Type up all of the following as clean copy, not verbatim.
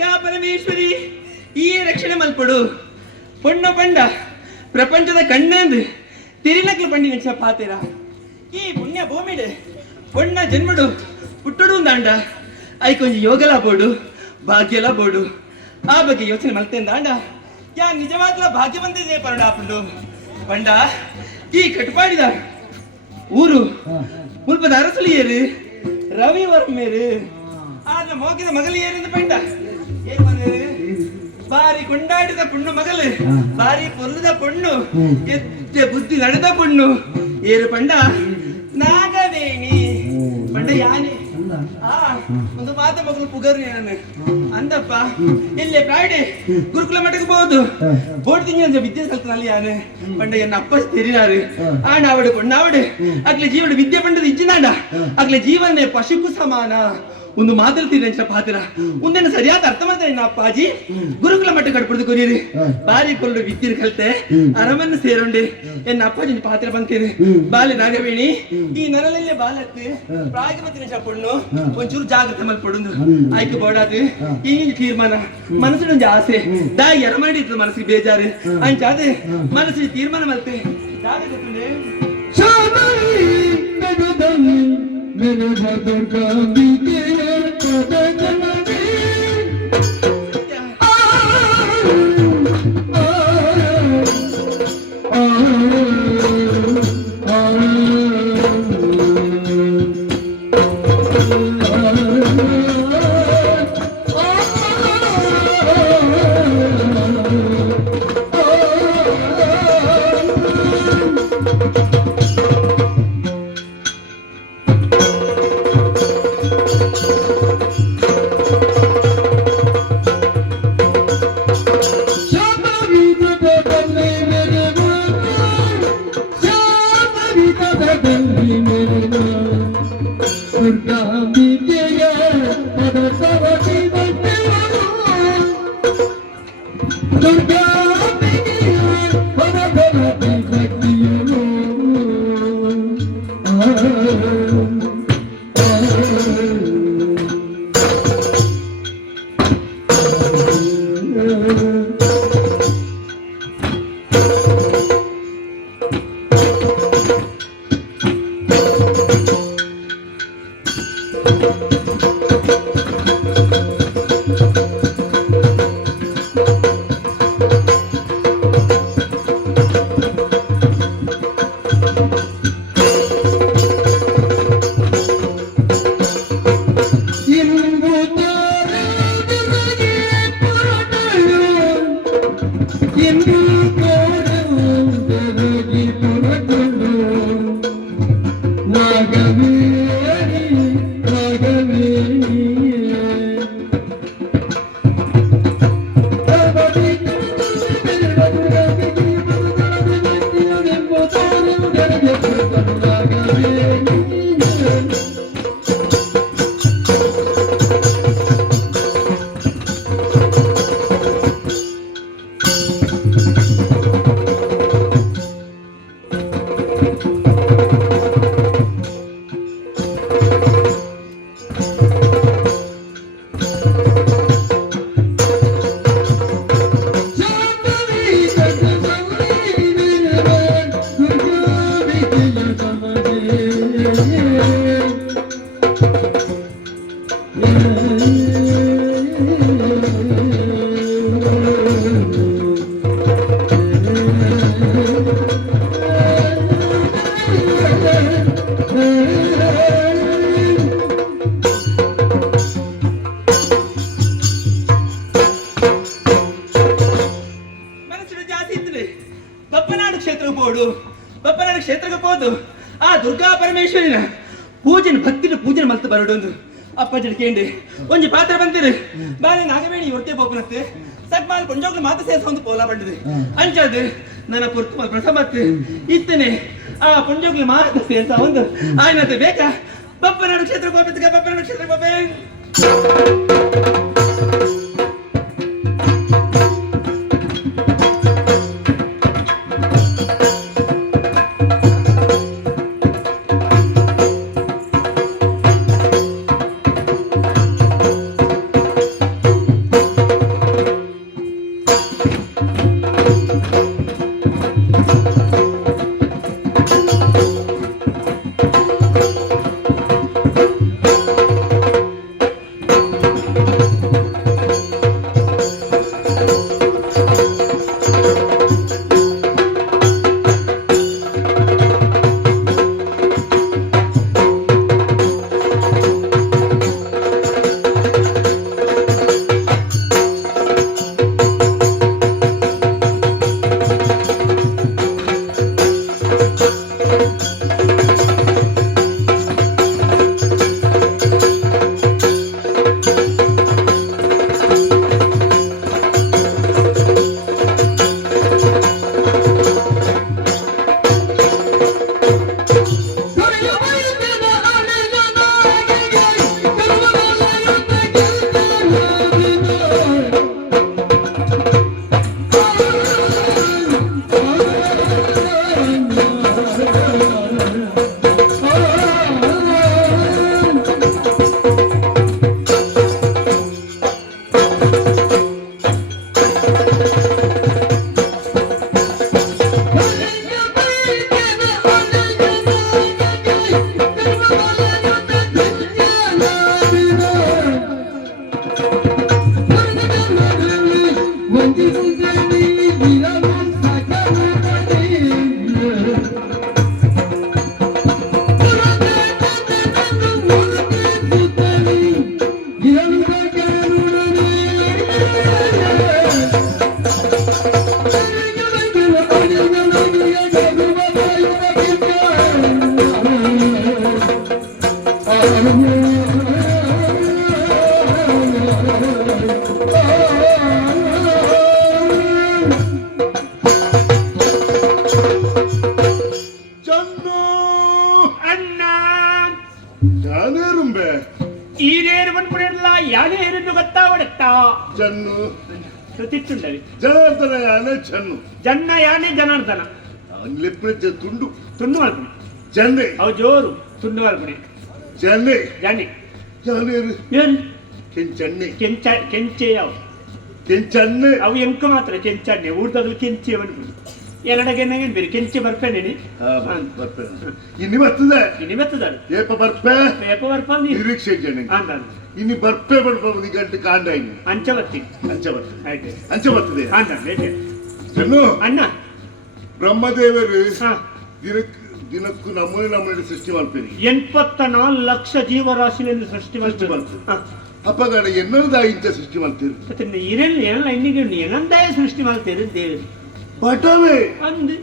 ದುರ್ಗಾ ಪರಮೇಶ್ವರಿ ಈ ರಕ್ಷಣೆ ಮಲ್ಪಡು ಪೊಣ್ಣ ಪಂಡ ಪ್ರಪಂಚದ ಕಣ್ಣೆಂದು ತಿರಿನಕ್ಲು ಪಂಡಿ ನೆಚ್ಚ ಪಾತೆರ ಈ ಪುಣ್ಯ ಭೂಮಿಡೆ ಪೊಣ್ಣ ಜನ್ಮಡು ಪುಟ್ಟಡು ದಾಂಡ ಐಕೊಂಜಿ ಯೋಗಲ ಬೋಡು ಭಾಗ್ಯಲ ಬೋಡು ಆ ಬಗ್ಗೆ ಯೋಚನೆ ಮಲ್ತೇಂದ ಅಂಡ ಯಾ ನಿಜವಾಗ್ಲ ಭಾಗ್ಯವಂತಿದೆ ಪರಡ ಪುಂಡು ಪಂಡ ಈ ಕಟ್ಪಾಡಿದ ಊರು ಮುಲ್ಪದ ಅರಸಲಿಯರು ರವಿವರ್ಮೇರು ಆದ್ರೆ ಮೋಗಿದ ಮಗಲಿಯರಿಂದ ಪಂಡ ಬಾರಿ ಕೊಂಡಾಡಿದ ಪುಣ್ಣು ಮಗಲು ಬಾರಿ ಪೊಲ್ಲದ ಪೊಣ್ಣು ಎತ್ತೆ ಬುದ್ಧಿ ನಡೆದ ಪುಣ್ಣು ಏರು ಪಂಡ ನಾಗವೇಣಿ ಪಂಡ ಯಾನೆ ಒಂದು ಮಾತ ಮಗಳು ಪುಗರು ನಾನು ಅಂದಪ್ಪ ಇಲ್ಲೇ ಪ್ರಾಯ್ಡೆ ಗುರುಕುಲ ಮಠಕ್ಕೆ ಹೋಗುದು ಬೋರ್ಡ್ ತಿಂಗಳ ವಿದ್ಯೆ ಕಲ್ತನಲ್ಲಿ ಯಾನು ಪಂಡ ಎನ್ನ ಅಪ್ಪ ತೆರಿನಾರು ಆಂಡ ಅವಡು ಕೊಂಡಾವಡು ಅಗ್ಲೆ ಜೀವನ ವಿದ್ಯೆ ಪಂಡದ ಇಜ್ಜಿನಾಂಡ ಅಗ್ಲೆ ಜೀವನ ಪಶುಕು ಸಮಾನ ಒಂದು ಮಾತಾಡ್ತೀನಿ ಪಾತ್ರ ಒಂದೇನು ಸರಿಯಾದ ಅರ್ಥ ಮಾಡ್ತಾರೆ ಅಪ್ಪಾಜಿ ಗುರುಕುಲ ಮಟ್ಟ ಕಟ್ಬಿಡ್ದು ಕೊರಿಯರಿ ಬಾರಿ ಕೊಲ್ಲು ವಿದ್ಯೆ ಕಲ್ತೆ ಅರಮನ್ನು ಸೇರೋಂಡೆ ಎನ್ನ ಅಪ್ಪಾಜಿ ಪಾತ್ರ ಬಂತೇನೆ ಬಾಲೆ ನಾಗವೇಣಿ ಈ ನರಲಲ್ಲೇ ಬಾಲತ್ತೆ ಪ್ರಾಯಮತಿನ ಚಪ್ಪಣ್ಣು ಒಂಚೂರು ಜಾಗ್ರತೆ ಮಲ್ಪಡುದು ಆಯ್ಕೆ ಬೋಡಾದು ಈ ತೀರ್ಮಾನ ಮನಸ್ಸಿನೊಂದು ಆಸೆ ದಾಯಿ ಅರಮನೆ ಇತ್ತು ಮನಸ್ಸಿಗೆ ಬೇಜಾರು ಅಂಚಾದೆ ಮನಸ್ಸಿಗೆ ತೀರ್ಮಾನ ಮಲ್ತೆ ಜಾಗ್ರತೆ मेरे भदर का बीते ಕ್ಷೇತ್ರಕ್ಕೆ ಹೋದು ಆ ದುರ್ಗಾ ಪರಮೇಶ್ವರಿನ ಪೂಜೆನ ಭಕ್ತಿನ ಪೂಜೆನ ಮಲ್ತು ಬರಡೊಂದು ಅಪ್ಪಾಜಿ ಕೇಂದ್ರಿ ಒಂಜಿ ಪಾತ್ರ ಬಂದಿರು ಬಾಲೆ ನಾಗವೇಣಿ ಹೊರತೆ ಬೋಪನತ್ತೆ ಸಗ್ಮಾಲ್ ಕೊಂಜೋಗ್ಲು ಮಾತು ಸೇರಿಸೊಂದು ಪೋಲ ಬಂದಿದೆ ಅಂಚದು ನನ್ನ ಪುರ್ತು ಮಲ್ ಪ್ರಸಮತ್ತು ಇತ್ತನೆ ಆ ಕೊಂಜೋಗ್ಲು ಮಾತು ಸೇರಿಸ ಒಂದು ಆಯ್ನತೆ ಬೇಕಾ ಬಪ್ಪನಾಡು ಕ್ಷೇತ್ರಕ್ಕೆ ಹೋಗ್ಬೇಕು ಬಪ್ಪನಾಡು ಕ್ಷೇತ್ರಕ್ಕೆ ಹೋಗ್ಬೇಕು జన్ను తిట్టుండవి జనార్దన యానే జన్ను జన్న యానే జనార్దన లిప్పించే తుండు తుండు వల్పుని జన్నే అవు జోరు తుండు వల్పుని జన్నే జని ಜಾನೇರು ಏನು ಕೆಂಚಣ್ಣೆ ಕೆಂಚೆಯವು ಕೆಂಚಣ್ಣೆ ಅವು ಎಂಕ ಮಾತ್ರ ಕೆಂಚಣ್ಣೆ ಊಟದಲ್ಲಿ ಕೆಂಚೆ ಅನ್ಕೊಂಡು ಎಲ್ಲಡಗೆನಾಗ ಬೇರೆ ಕೆಂಚೆ ಬರ್ಪೇನೆ ಇನ್ನು ಬರ್ತದೆ ಏಪ ಬರ್ಪೆ ಏಪ ಬರ್ಪ ನಿರೀಕ್ಷೆ ಜನ ಇನ್ನು ಬರ್ಪೆ ಬಡ್ಬೋದು ಈ ಗಂಟೆ ಕಾಂಡ ಇನ್ನು ಅಂಚ ಬರ್ತದೆ ಜನ್ನು ಅಣ್ಣ ಬ್ರಹ್ಮದೇವರು ದಿನಕ್ಕೂ ನಮ್ಮನೆ ಸೃಷ್ಟಿ ಮಾಡ್ತೀರಿ 84 ಲಕ್ಷ ಜೀವರಾಶಿಗಳಿಂದ ಸೃಷ್ಟಿ ಮಾಡ್ತೀವಿ ಅಪ್ಪಗಾಡ ಎನ್ನದಾಯ ಇಂತ ಸೃಷ್ಟಿ ಮಾಡ್ತೀರಿ ಇರಲ್ಲ ಇನ್ನಿಗೆ ಏನಂದಾಯ ಸೃಷ್ಟಿ ಮಾಡ್ತೀರಿ ದೇವರು ಬಡವೆ ಅಂದು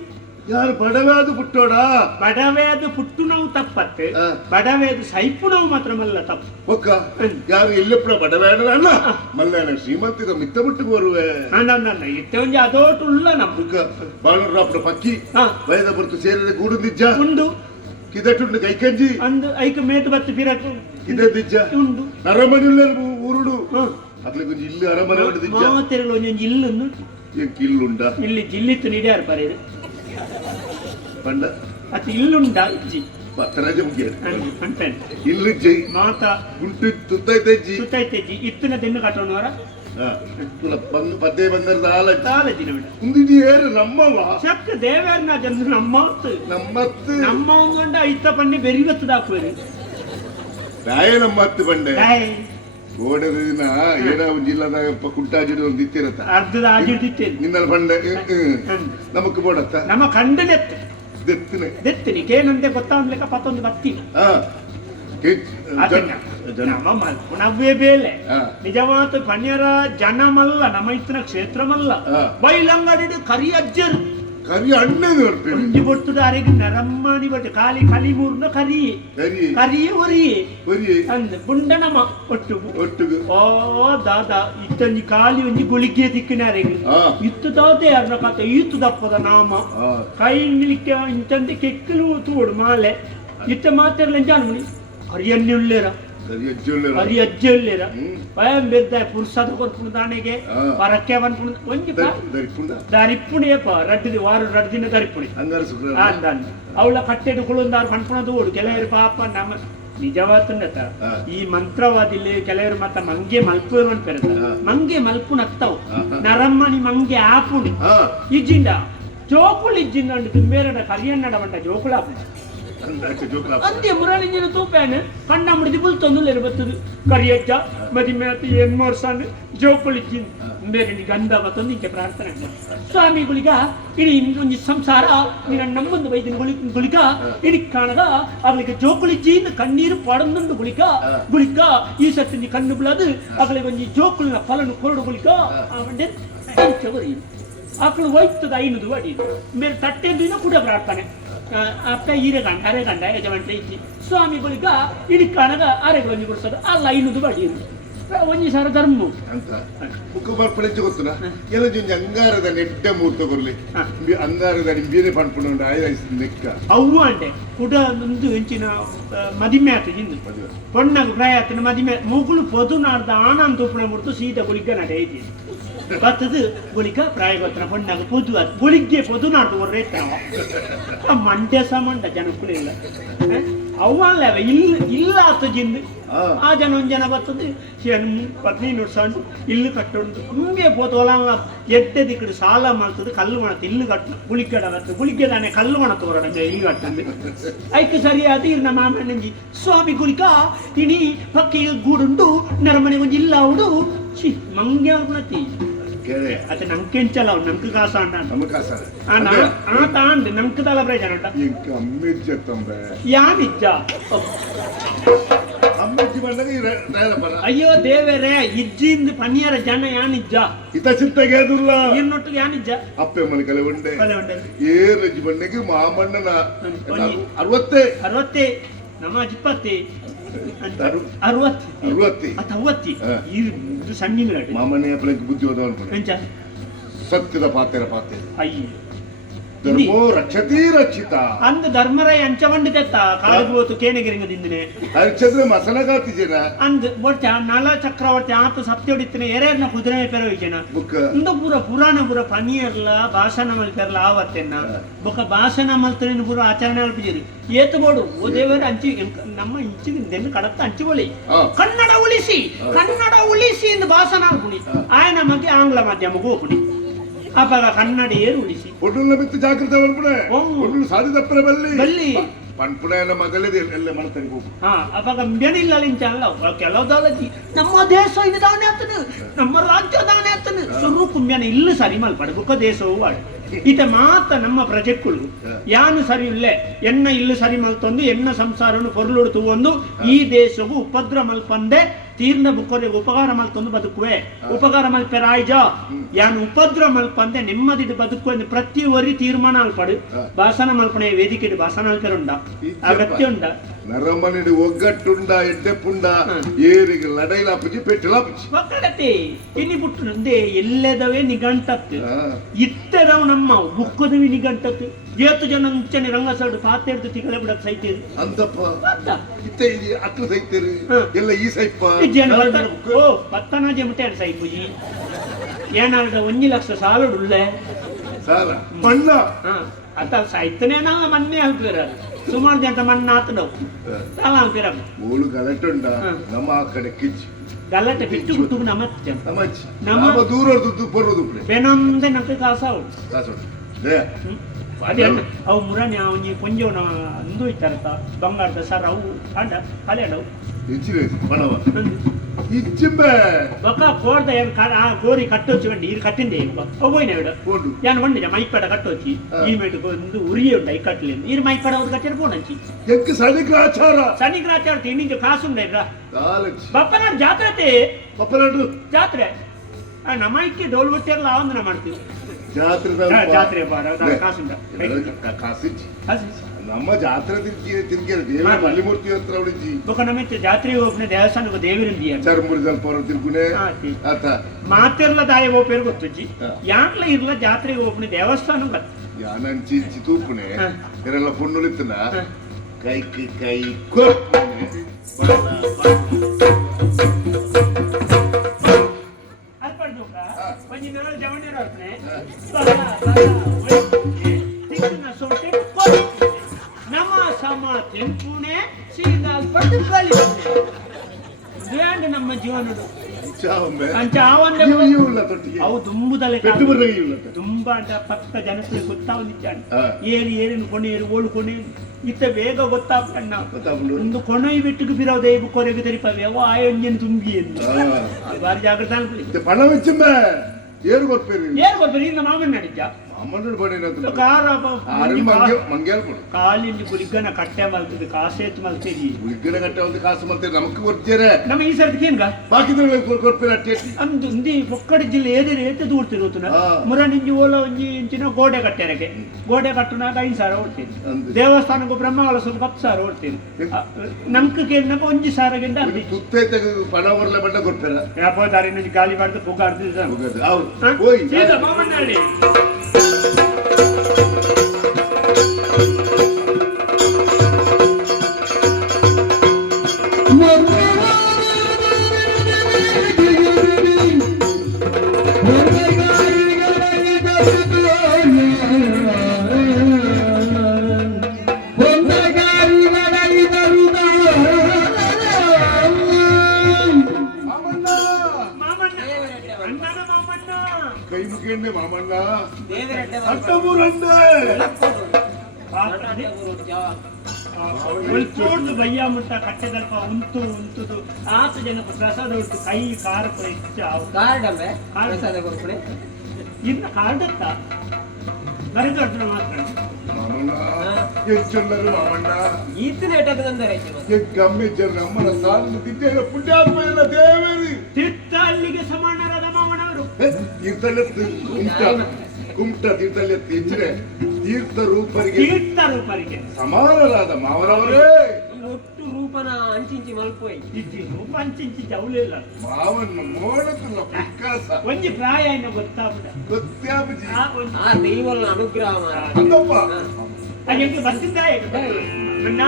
ಯಾರು ಬಡವೇದು ಪುಟ್ಟೋಡ ಬಡವೇದು ಪುಟ್ಟು ನಾವು ತಪ್ಪತ್ತೆ ಬಡವೇದು ಸೈಪು ನಾವು ಮಾತ್ರ ಮಲ್ಲ ತಪ್ಪು ಒಕ್ಕ ಯಾರು ಎಲ್ಲಪ್ಪಡ ಬಡವೇಡಲ್ಲ ಮಲ್ಲ ಶ್ರೀಮಂತಿದ ಮಿತ್ತ ಬಿಟ್ಟು ಬರುವೆ ಇತ್ತೆ ಒಂಜಿ ಅದೋಟುಲ್ಲ ನಮ್ಮ ಬಾಳೂರಪ್ಪಡ ಪಕ್ಕಿ ವಯದ ಬರ್ತು ಸೇರಿದ ಗೂಡು ನಿಜ್ಜ ಉಂಡು ಕಿದಟುಂಡು ಕೈಕಂಜಿ ಅಂದು ಐಕ ಮೇತು ಬತ್ತು ಬಿರಕು ಇದೇ ನಿಜ್ಜ ಉಂಡು ಅರಮನೆ ಊರುಡು ಅದ್ಲಿ ಕೊಂಚ ಇಲ್ಲಿ ಅರಮನೆ ನಿಜ್ಜ ಮಾತೆರಳು ಒಂಜೊಂಜಿ ಇಲ್ಲುಂಡು ಇಲ್ಲುಂಡ ಇಲ್ಲಿ ಜಿಲ್ಲಿತ್ತು ನಿಡ್ಯಾರ ಬರೀರಿ ಪಂಡ ಅದು ಇಲ್ಲುಂಡ ಇಜ್ಜಿ ಪತ್ರಜ ಮುಗಿಯ ಅಂಟೆ ಇಲ್ಲಿ ಜೈ ಮಾತಾ ಗುಂಟು ತುತ್ತೈತೆಜ್ಜಿ ಇತ್ತಿನ ದಿನ ಕಟ್ಟೋಣವರ ಪದ್ದೆ ಬಂದರದ ಆಲಜ್ಜಿನ ಬಿಡ ಮುಂದಿನ ಏರು ನಮ್ಮವ ಚಕ್ಕ ದೇವೇರ್ನ ಜನರು ನಮ್ಮತ್ತು ನಮ್ಮ ಒಂದುಂಡ ಐತ ಪಣ್ಣಿ ಬೆರಿವತ್ತು ದಾಕುವರಿ ರಾಯ ನಮ್ಮತ್ತು ಬಂಡೆ ಓಡದ ದಿನ ಏನ ಒಂದು ಜಿಲ್ಲದಾಗ ಕುಟ್ಟಾಜಿಡು ಒಂದು ಇತ್ತಿರತ್ತ ಅರ್ಧದ ಆಜಿಡ್ದಿತ್ತೇನೆ ನಿನ್ನಲ್ಲಿ ಬಂಡೆ ನಮಕ್ ಬೋಡತ್ತ ನಮ್ಮ ಕಂಡನೆತ್ತು ದೆತ್ತಿನಿ ಏನಂತೆ ಗೊತ್ತಾಗ್ಲಿಕ್ಕ ಪತ್ತೊಂದು ಬತ್ತೀನಿ ನಮ್ಮ ಮಲ್ಪುಣವೇ ಬೇಲೆ ನಿಜವಾದ ಪನ್ಯರ ಜನಮಲ್ಲ ನಮ್ಮ ಇತ್ತಿನ ಕ್ಷೇತ್ರಮಲ್ಲ ಬೈಲಂಗಡಿ ಕರಿ ಅಜ್ಜರು ಕರಿ ಅಣ್ಣೆ ಒಂಜಿ ಬೊಟ್ಟುದ ಅರೆಗೆ ನರಮ್ಮನಿ ಬಟ್ಟು ಕಾಲಿ ಕಲಿ ಮೂರ್ನ ಕರಿಯೆ ಒರಿಯೆ ಅಂದ್ ಬುಂಡನಮ ಒಟ್ಟುಗು ಓ ದಾದಾ ಇತ್ತೊಂಜಿ ಕಾಲಿ ಒಂಜಿ ಗುಳಿಗೆ ದಿಕ್ಕಿನ ಅರೆಗೆ ಇತ್ತು ದಾದೆ ಅರ್ನ ಕತೆ ಈತು ದಪ್ಪದ ನಾಮ ಕೈ ನಿಲಿಕ್ಕೆ ಇಂತಂದೆ ಕೆಕ್ಕಲು ತೂಡು ಮಾಲೆ ಇತ್ತ ಮಾತೆರ್ಲ ಜಾನ್ಮನಿ ಅರಿಯನ್ನುಳ್ಳೇರ ಅರಿ ಅಜ್ಜಿ ಉಳ್ಳೇರ ಭಯಂ ಬೆದ್ದ ಪುರುಷದ ಕೊರ್ಪುಣ ದಾಣೆಗೆ ಪರಕ್ಕೆ ಬನ್ಪುಣ ಒಂಜಿ ದರಿಪ್ಪುಣಿಯಪ್ಪ ರಡ್ಡಿದ ವಾರ ರಡ್ದಿನ ದರಿಪ್ಪುಣಿ ಅವಳ ಕಟ್ಟೆಡು ಕುಳುಂದಾರು ಬನ್ಪುಣದು ಓಡು ಕೆಲವರು ಪಾಪ ನಮ್ಮ ನಿಜವಾತಂಡತ ಈ ಮಂತ್ರವಾದಿಲ್ಲಿ ಕೆಲವರು ಮತ್ತ ಮಂಗೆ ಮಲ್ಪುರು ಅನ್ಪೆರತ ಮಂಗೆ ಮಲ್ಪುಣ ಅತ್ತವು ನರಮ್ಮನಿ ಮಂಗೆ ಆಪುಣಿ ಇಜ್ಜಿಂಡ ಜೋಕುಳು ಇಜ್ಜಿಂದ ತುಂಬೇರಡ ಕರಿಯನ್ನಡ ಬಂಡ ಜೋಕುಳ ಅಂತ್ಯ ಮುರಾಳಿಂಜಿನ ತೂಪೇನೆ ಕಣ್ಣ ಮುಡಿದು ಬುಲ್ತೊಂದು ಬರ್ತದೆ ಕರಿಯಜ್ಜ ಮದಿಮೇತಿ ಏನ್ ಮಾಡ್ಸಾನೆ ಜೋಕುಳಿಜ್ಜಿನ ಬೇರೆ ಗಂಧ ಬತ್ತೊಂದು ಇಂಕೆ ಪ್ರಾರ್ಥನೆ ಸ್ವಾಮಿಗಳಿಗ ಇಡೀ ಒಂಜಿ ಸಂಸಾರ ನೀನು ನಮ್ಮೊಂದು ವೈದ್ಯನ ಗುಳಿಕ ಇಡಿ ಕಾಣದ ಅವಳಿಗೆ ಜೋಕುಳಿಜ್ಜಿಯಿಂದ ಕಣ್ಣೀರು ಪಡೊಂದು ಗುಳಿಕ ಈ ಸತಿ ನೀ ಕಣ್ಣು ಬಿಳದು ಅವಳಿಗೆ ಒಂಜಿ ಜೋಕುಳಿನ ಫಲನು ಕೊರಡು ಗುಳಿಕ ಅವಡೆ ಆಕಳು ಹೋಯ್ತದ ಐನದು ಅಡಿ ಬೇರೆ ತಟ್ಟೆ ದಿನ ಕೂಡ ಪ್ರಾರ್ಥನೆ ಅಪ್ಪ ಅರೆ ಗಂಡ ಯಜಮಾನ್ರೆ ಇಜ್ಜಿ ಸ್ವಾಮಿಗಳಿಗ ಇಡಿ ಕಾಣಗ ಅರೆಗೆ ಒಂಜಿ ಕೊಡ್ಸೋದು ಅಲ್ಲ ಐನದು ಬಡಿ ಒಂಜಿ ಸಾರ ಧರ್ಮ ಅಂತ ಮುಖಬರ್ಪಣೆ ಗೊತ್ತುನ ಕೆಲವೊಂದು ಅಂಗಾರದ ನೆಟ್ಟ ಮೂರ್ತ ಕೊರ್ಲಿ ಅಂಗಾರದ ಬೇರೆ ಪಣ್ಪುಣ ಲೆಕ್ಕ ಅವು ಅಂಟೆ ಕುಡ ಒಂದು ಹೆಂಚಿನ ಮದಿಮೆ ಆತು ಹಿಂದು ಪೊಣ್ಣಗ ಪ್ರಾಯ ಆತನ ಮದಿಮೆ ಮೂಗುಳು ಪೊದು ನಾಡ್ದ ಆನಂದ ತೂಪಣೆ ಮುಡ್ತು ಸೀದಾ ಗುಳಿಗ ನಡೆ ಐತಿ ಬತ್ತದು ಗುಳಿಗ ಪ್ರಾಯ ಗೊತ್ತನ ಪೊಣ್ಣಗ ಪೊದು ಅದು ಗುಳಿಗೆ ಪೊದು ನಾಡ್ದು ಹೊರ್ರೆ ಮಂಡ್ಯ ಮಂಡ ಜನಕ್ಕುಳಿಲ್ಲ ಅವಲ್ಲ ಇಲ್ಲ ಆತ ಜಿಂದು ಆ ಜನ ಒಂದ್ ಜನ ಬರ್ತದೆ ಪತ್ನಿ ನುಡ್ಸಂಡು ಇಲ್ಲು ಕಟ್ಟೊಂಡು ಹಿಂಗೆ ಪೋತೋಲ ಎಡ್ಡೆ ದಿಕ್ಕಡು ಸಾಲ ಮಾಡ್ತದೆ ಕಲ್ಲು ಮಾಡತ್ತೆ ಇಲ್ಲು ಕಟ್ಟು ಗುಳಿಗಡ ಬರ್ತದೆ ಗುಳಿಗೆ ತಾನೆ ಕಲ್ಲು ಮಾಡತ್ತ ಹೊರಡ ಇಲ್ಲಿ ಕಟ್ಟಂದು ಐಕೆ ಸರಿಯಾದ ಇಲ್ಲಿ ನಮ್ಮ ಮಾಮಣ್ಣಂಜಿ ಸ್ವಾಮಿ ಗುಳಿಕ ಇಣಿ ಪಕ್ಕಿಗೆ ಗೂಡುಂಡು ನರಮನೆ ಒಂಜಿ ಇಲ್ಲ ಅವಡು ಚಿ ಮಂಗೆ ಅವ್ರತಿ ಅದ ನಂಕೆಂಚಲ್ಲ ಅವ್ರು ನಂಕ ಕಾಸ ಅಂಡ ನಂಕದಲ್ಲ ಪ್ರಯೋಜನ ಉಂಟ ಯಾವಿಜ್ಜ ಅಯ್ಯೋ ದೇವರೇ ಇಜ್ಜಿಂದ ಪನ್ನಿಯರ ಜನ ಯಾನಿಜ್ಜ ಇತ ಚಿಂತೆಗೆ ಅದುಲ್ಲ ಇನ್ನೊಟ್ಟಿಗೆ ಯಾನಿಜ್ಜ ಅಪ್ಪೆ ಮನೆ ಕಲೆ ಉಂಡೆ ರಜ್ಜಿ ಬಣ್ಣಗೆ ಮಾಮಣ್ಣನ 60 ನಮ್ಮ 20 60 ಇದು ಸಣ್ಣ ಮಾಮನೆ ಬುದ್ಧಿ ಹೋದವನು ಸತ್ಯದ ಪಾತ್ರ ಅಯ್ಯ ಧರ್ಮೋ ರಕ್ಷತಿ ರಕ್ಷಿತ ಅಂದ್ ಧರ್ಮರಾಯ ಅಂಚವಂಡಿ ತೆತ್ತ ಕಾಡುಗೋತು ಕೇಣಗಿರಿಂಗ ದಿಂದಿನೆ ಹರಿಶ್ಚಂದ್ರ ಮಸನಗಾತಿ ಜನ ಅಂದ್ ಬೋಡ್ಚ ನಳ ಚಕ್ರವರ್ತಿ ಆತು ಸತ್ಯ ಹೊಡಿತಿನ ಎರೇರ್ನ ಕುದುರೆ ಪೆರವಿಚನ ಬುಕ್ಕ ಇಂದು ಪೂರ ಪುರಾಣ ಪೂರ ಪನಿಯರ್ಲ ಭಾಷಣ ಮಲ್ಪೆರ್ಲ ಆವತ್ತೆನ್ನ ಬೊಕ ಭಾಷಣ ಮಲ್ತರಿನ ಪೂರ ಆಚರಣೆ ಅಲ್ಪಿಜಿರಿ ಏತು ಬೋಡು ಓ ದೇವರ ಅಂಚಿ ನಮ್ಮ ಇಂಚಿನ ಕಡತ್ತ ಹಂಚಿಕೊಳ್ಳಿ ಕನ್ನಡ ಉಳಿಸಿ ಎಂದು ಭಾಷಣ ಅಲ್ಪುಣಿ ಆಯನ ಮಗೆ ಆಂಗ್ಲ ಮಾಧ್ಯಮಗೂ ಒಪ್ಪುಣಿ ಅಪಗ ಕನ್ನಡ ಏರು ಉಳಿಸಿ ಒಡ್ಡುಲ್ಲ ಬಿತ್ತು ಜಾಗೃತ ಒಳ್ಪುಣೆ ಒಡ್ಡು ಸಾಧಿದಪ್ಪರ ಬಲ್ಲಿ ಪನ್ಪುಣೆಯನ್ನ ಮಗಲಿದೆ ಎಲ್ಲ ಮಾಡ್ತಾರೆ ಹೋಗು ಅವಾಗ ಬೆನಿಲ್ಲಲಿಂಚಲ್ಲ ಕೆಲವುದೊಳಗಿ ನಮ್ಮ ದೇಶ ಇದು ದಾನೆ ಆಗ್ತದೆ ನಮ್ಮ ರಾಜ್ಯ ದಾನೆ ಆಗ್ತದೆ ಸುರು ಕುಂಬ್ಯಾನ ಇಲ್ಲು ಸರಿ ಮಲ್ಪಡು ಬುಕ್ಕ ದೇಶವು ವಾಡು ಈತ ಮಾತ್ರ ನಮ್ಮ ಪ್ರಜೆಕ್ಕುಳು ಯಾನು ಸರಿ ಇಲ್ಲೇ ಎನ್ನ ಇಲ್ಲು ಸರಿ ಮಲ್ತೊಂದು ಎನ್ನ ಸಂಸಾರವನ್ನು ಪೊರ್ಲುಡ್ತು ಒಂದು ಈ ದೇಶವು ಉಪದ್ರ ಮಲ್ಪಂದೆ ತೀರ್ನ ಬುಕ್ಕೋರಿಗೆ ಉಪಕಾರ ಮಲ್ತೊಂದು ಬದುಕುವೆ ಉಪಕಾರ ಮಲ್ಪೆರಾಯ್ಜ ಯಾನು ಉಪದ್ರ ಮಲ್ಪಂದೆ ನೆಮ್ಮದಿಡು ಬದುಕು ಎಂದು ಪ್ರತಿಯೊರಿ ತೀರ್ಮಾನ ಅಲ್ಪಡು ಭಾಷಣ ಮಲ್ಪನೆ ವೇದಿಕೆ ಭಾಷಣ ಅಲ್ಪೆರುಂಡ ಅಗತ್ಯ ಉಂಡ ನರಮನಿಡು ಒಗ್ಗಟ್ಟುಂಡ ಎಡ್ಡೆಪ್ಪುಂಡ ಏರಿಗೆ ಲಡೈಲಾಪುಜಿ ಪೆಟ್ಟಿಲಾಪುಜಿ ಒಕ್ಕಡತೆ ಎನ್ನಿ ಬುಟ್ಟು ನಂದೆ ಎಲ್ಲದವೇ ನಿಘಂಟತ್ತು ಇತ್ತದವು ನಮ್ಮ ಬುಕ್ಕದವಿ ನಿಘಂಟತ್ತು ಏತು ಜನ ಮುಂಚೆನೆ ರಂಗಸಡು ಪಾತೆಡ್ದು ತಿಗಳೆ ಬಿಡಕ್ ಸೈತೀರಿ ಅಂತಪ್ಪ ಇತ್ತೆ ಇಲ್ಲಿ ಅತ್ತು ಸೈತೀರಿ ಎಲ್ಲ ಈ ಸೈಪ್ಪ ಓ ಪತ್ತನಾಜೆ ಮುಟ್ಟೆ ಸೈಪುಜಿ ಏನಾದ 1 ಲಕ್ಷ ಸಾಲ ಉಳ್ಳೆ ಸಾಲ ಮಣ್ಣ ಅತ್ತ ಸೈತನೇನಲ್ಲ ಮನ್ನೆ ಅಲ್ಪಿರ ಸುಮಾರು ಜನ ಮಣ್ಣ ಆತದವು ಸಾಲ ಅಲ್ಪಿರ ಓಳು ಗಲಾಟೆ ಉಂಡ ನಮ್ಮ ಆ ಕಡೆ ಕಿಚ್ಚಿ ಗಲಾಟೆ ಬಿಟ್ಟು ಬಿಟ್ಟು ನಮ್ಮ ದೂರ ಬರೋದು ಬೇನೊಂದೇ ನಮಗೆ ಕಾಸಾವು ಅದೇ ಅವು ಮುರಾಣಿ ಅವನಿ ಪೊಂಜವನ ಅಂದು ಇತ್ತಾರತ ಬಂಗಾರದ ಸರ್ ಅವು ಅಂಡ ಹಳೆಯಡವು ಬೊಕ್ಕ ಕೋರ್ದ ಗೋರಿ ಕಟ್ಟೊಚ್ಚಿ ಬಂಡಿ ಇದು ಕಟ್ಟಿಂದೆ ಹೋಯ್ನ ಯಾನು ಬಂಡಿಜ ಮೈಪಡ ಕಟ್ಟೊಚ್ಚಿ ಈ ಮೇಟು ಒಂದು ಉರಿ ಉಂಡ ಈ ಕಟ್ಲಿ ಇದು ಮೈಪಡ ಅವ್ರು ಕಟ್ಟಿರ ಪೋಣಚ್ಚಿ ಶನಿಗ್ರಾಚಾರ ತಿಂಡಿ ಕಾಸು ಉಂಡ ಬಪ್ಪನಾಡು ಜಾತ್ರೆ ಜಾತ್ರೆ ನಮ್ಮ ಇಕ್ಕಿ ಡೋಲ್ ಬಿಟ್ಟಿರಲ್ಲ ಅವಂದನ ಮಾಡ್ತೀವಿ ಜಾತ್ರೆ ಕಾಸುಂಡ ನಮ್ಮ ಜಾತ್ರೆ ದೇವರ ಮಲ್ಲಿಮೂರ್ತಿ ಹತ್ರ ಅವಳಿಜಿ ನಮ್ಮ ಜಾತ್ರೆಗೆ ಹೋಗ್ನೆ ದೇವಸ್ಥಾನಕ್ಕೆ ದೇವರಿಂದಿ ಚರ್ಮುರಿದಲ್ಲಿ ಪೌರ ತಿರ್ಗುನೆ ಮಾತೆರ್ಲ ದಾಯ ಹೋಗ್ಪೇರು ಗೊತ್ತಜ್ಜಿ ಯಾಕ್ಲ ಇರ್ಲ ಜಾತ್ರೆಗೆ ಹೋಗ್ನೆ ದೇವಸ್ಥಾನ ಯಾನಂಚಿ ಇಚ್ಚಿ ತೂಪುನೆ ಇರೆಲ್ಲ ಪುಣ್ಣುಲಿತ್ತನ ಕೈ ಕೈ ಪುಣೆ ಸೀದಾಲ್ ಪಟ್ಟು ಕಲಿ ನಮ್ಮ ಜೀವನದ ಅವು ದುಂಬುದಲೆ ತುಂಬ ಅಂತ ಪಕ್ಕ ಜನಕ್ಕೆ ಗೊತ್ತಾವಲಿಚ್ಚಾಣ ಏರಿನ ಕೊನೆಯರು ಓಳು ಕೊನೆ ಇತ್ತ ಬೇಗ ಗೊತ್ತಾಗ್ತಣ್ಣ ಒಂದು ಕೊನೆಯ ಬಿಟ್ಟಿಗೆ ಬಿರೋದೇ ಕೊರೆಗೆ ತೆರಿಪವೆ ಅವ ಆಯೋಜನೆ ತುಂಬಿ ಬಾರಿ ಜಾಗ್ರತೆ ಪಣ ಏರು ಗೊತ್ತೇರಿ ನಮ್ಮ ಮಾಮನ ನಡಿದ್ದ ಕಾಲಿಂದ ಗುಳಿಗನ ಕಟ್ಟೆ ಮಲ್ತದೆ ಕಾಸೇತ್ ಮಲ್ತೇರಿ ಗುಳಿಗನ ಕಟ್ಟೆ ಒಂದು ಕಾಸು ಮಲ್ತೇರಿ ನಮಕ್ ಕೊಡ್ತೀರ ನಮ್ಮ ಈ ಸರ್ತಿ ಏನ್ಗ ಬಾಕಿ ಕೊಡ್ತೀರ ಅಂದು ಇಂದಿ ಪೊಕ್ಕಡಿ ಜಿಲ್ಲೆ ಏದೇರಿ ಏತೆ ದೂರ್ತಿರೋತನ ಮುರ ನಿಂಜಿ ಓಲ ಒಂಜಿ ಇಂಚಿನ ಗೋಡೆ ಕಟ್ಟೆರಗೆ ಗೋಡೆ ಕಟ್ಟುನಾಗ 5 ಸಾವಿರ ಓಡ್ತೀನಿ ದೇವಸ್ಥಾನಕ್ಕೂ ಬ್ರಹ್ಮವಾಳ ಸ್ವಲ್ಪ 10 ಸಾವಿರ ಓಡ್ತೀನಿ ನಮ್ಕ ಕೇಳಿನಾಗ 1 ಸಾವಿರ ಗಿಂತ ತುತ್ತೈತೆ ಪಣ ಬರ್ಲ ಬಣ್ಣ ಕೊಡ್ತೀರ ಯಾಕೋ ದಾರಿನ ಗಾಲಿ ಬಾಡ್ದು ಪುಗಾಡ್ತಿದ್ದ ಮಾಮಣ್ಣಿ ಕೈ ಮುಖೇಂದೆ ಮಾಮಣ್ಣ ಬಯ್ಯ ಮುಟ್ಟ ಕಟ್ಟೆದಲ್ಪ ಉಂಟುದು ಆತ ಜನ ಪ್ರಸಾದ ಉಂಟು ಕೈ ಕಾರ ಇನ್ನು ಕಾರ್ಡತ್ತ ಗರಿದೊಡ್ಡ ಮಾತ್ರ ಅಲ್ಲಿಗೆ ಸಮಾನರಾದ ಮಾಮನವರು ಕುಮಟ ತೀರ್ಥಲ್ಲಿ ಹೆಚ್ಚಿನ ತೀರ್ಥ ರೂಪರಿಗೆ ಸಮಾನರಾದ ಮಾವನವರೇ ಒಟ್ಟು ರೂಪ ರೂಪನ ಅಂಚಿಂಚಿ ಮಲ್ಪೋಯ್ ಇಜ್ಜಿ ರೂಪ ಅಂಚಿಂಚಿ ಜೌಲಿಲ್ಲ ಮಾವನ್ನ ಮೋಡತಲ್ಲ ವಿಕಾಸ ಒಂಜಿ ಪ್ರಾಯ ಇನ್ನು ಗೊತ್ತಾಗ್ಬಿಡ ಗೊತ್ತಾಬಜಿ ಆ ದೈವಲ್ನ ಅನುಗ್ರಹ ಮಾರ ಅಂದಪ್ಪ ಹೆಂಗೆ ಬರ್ತಿದ್ದ ಅಣ್ಣ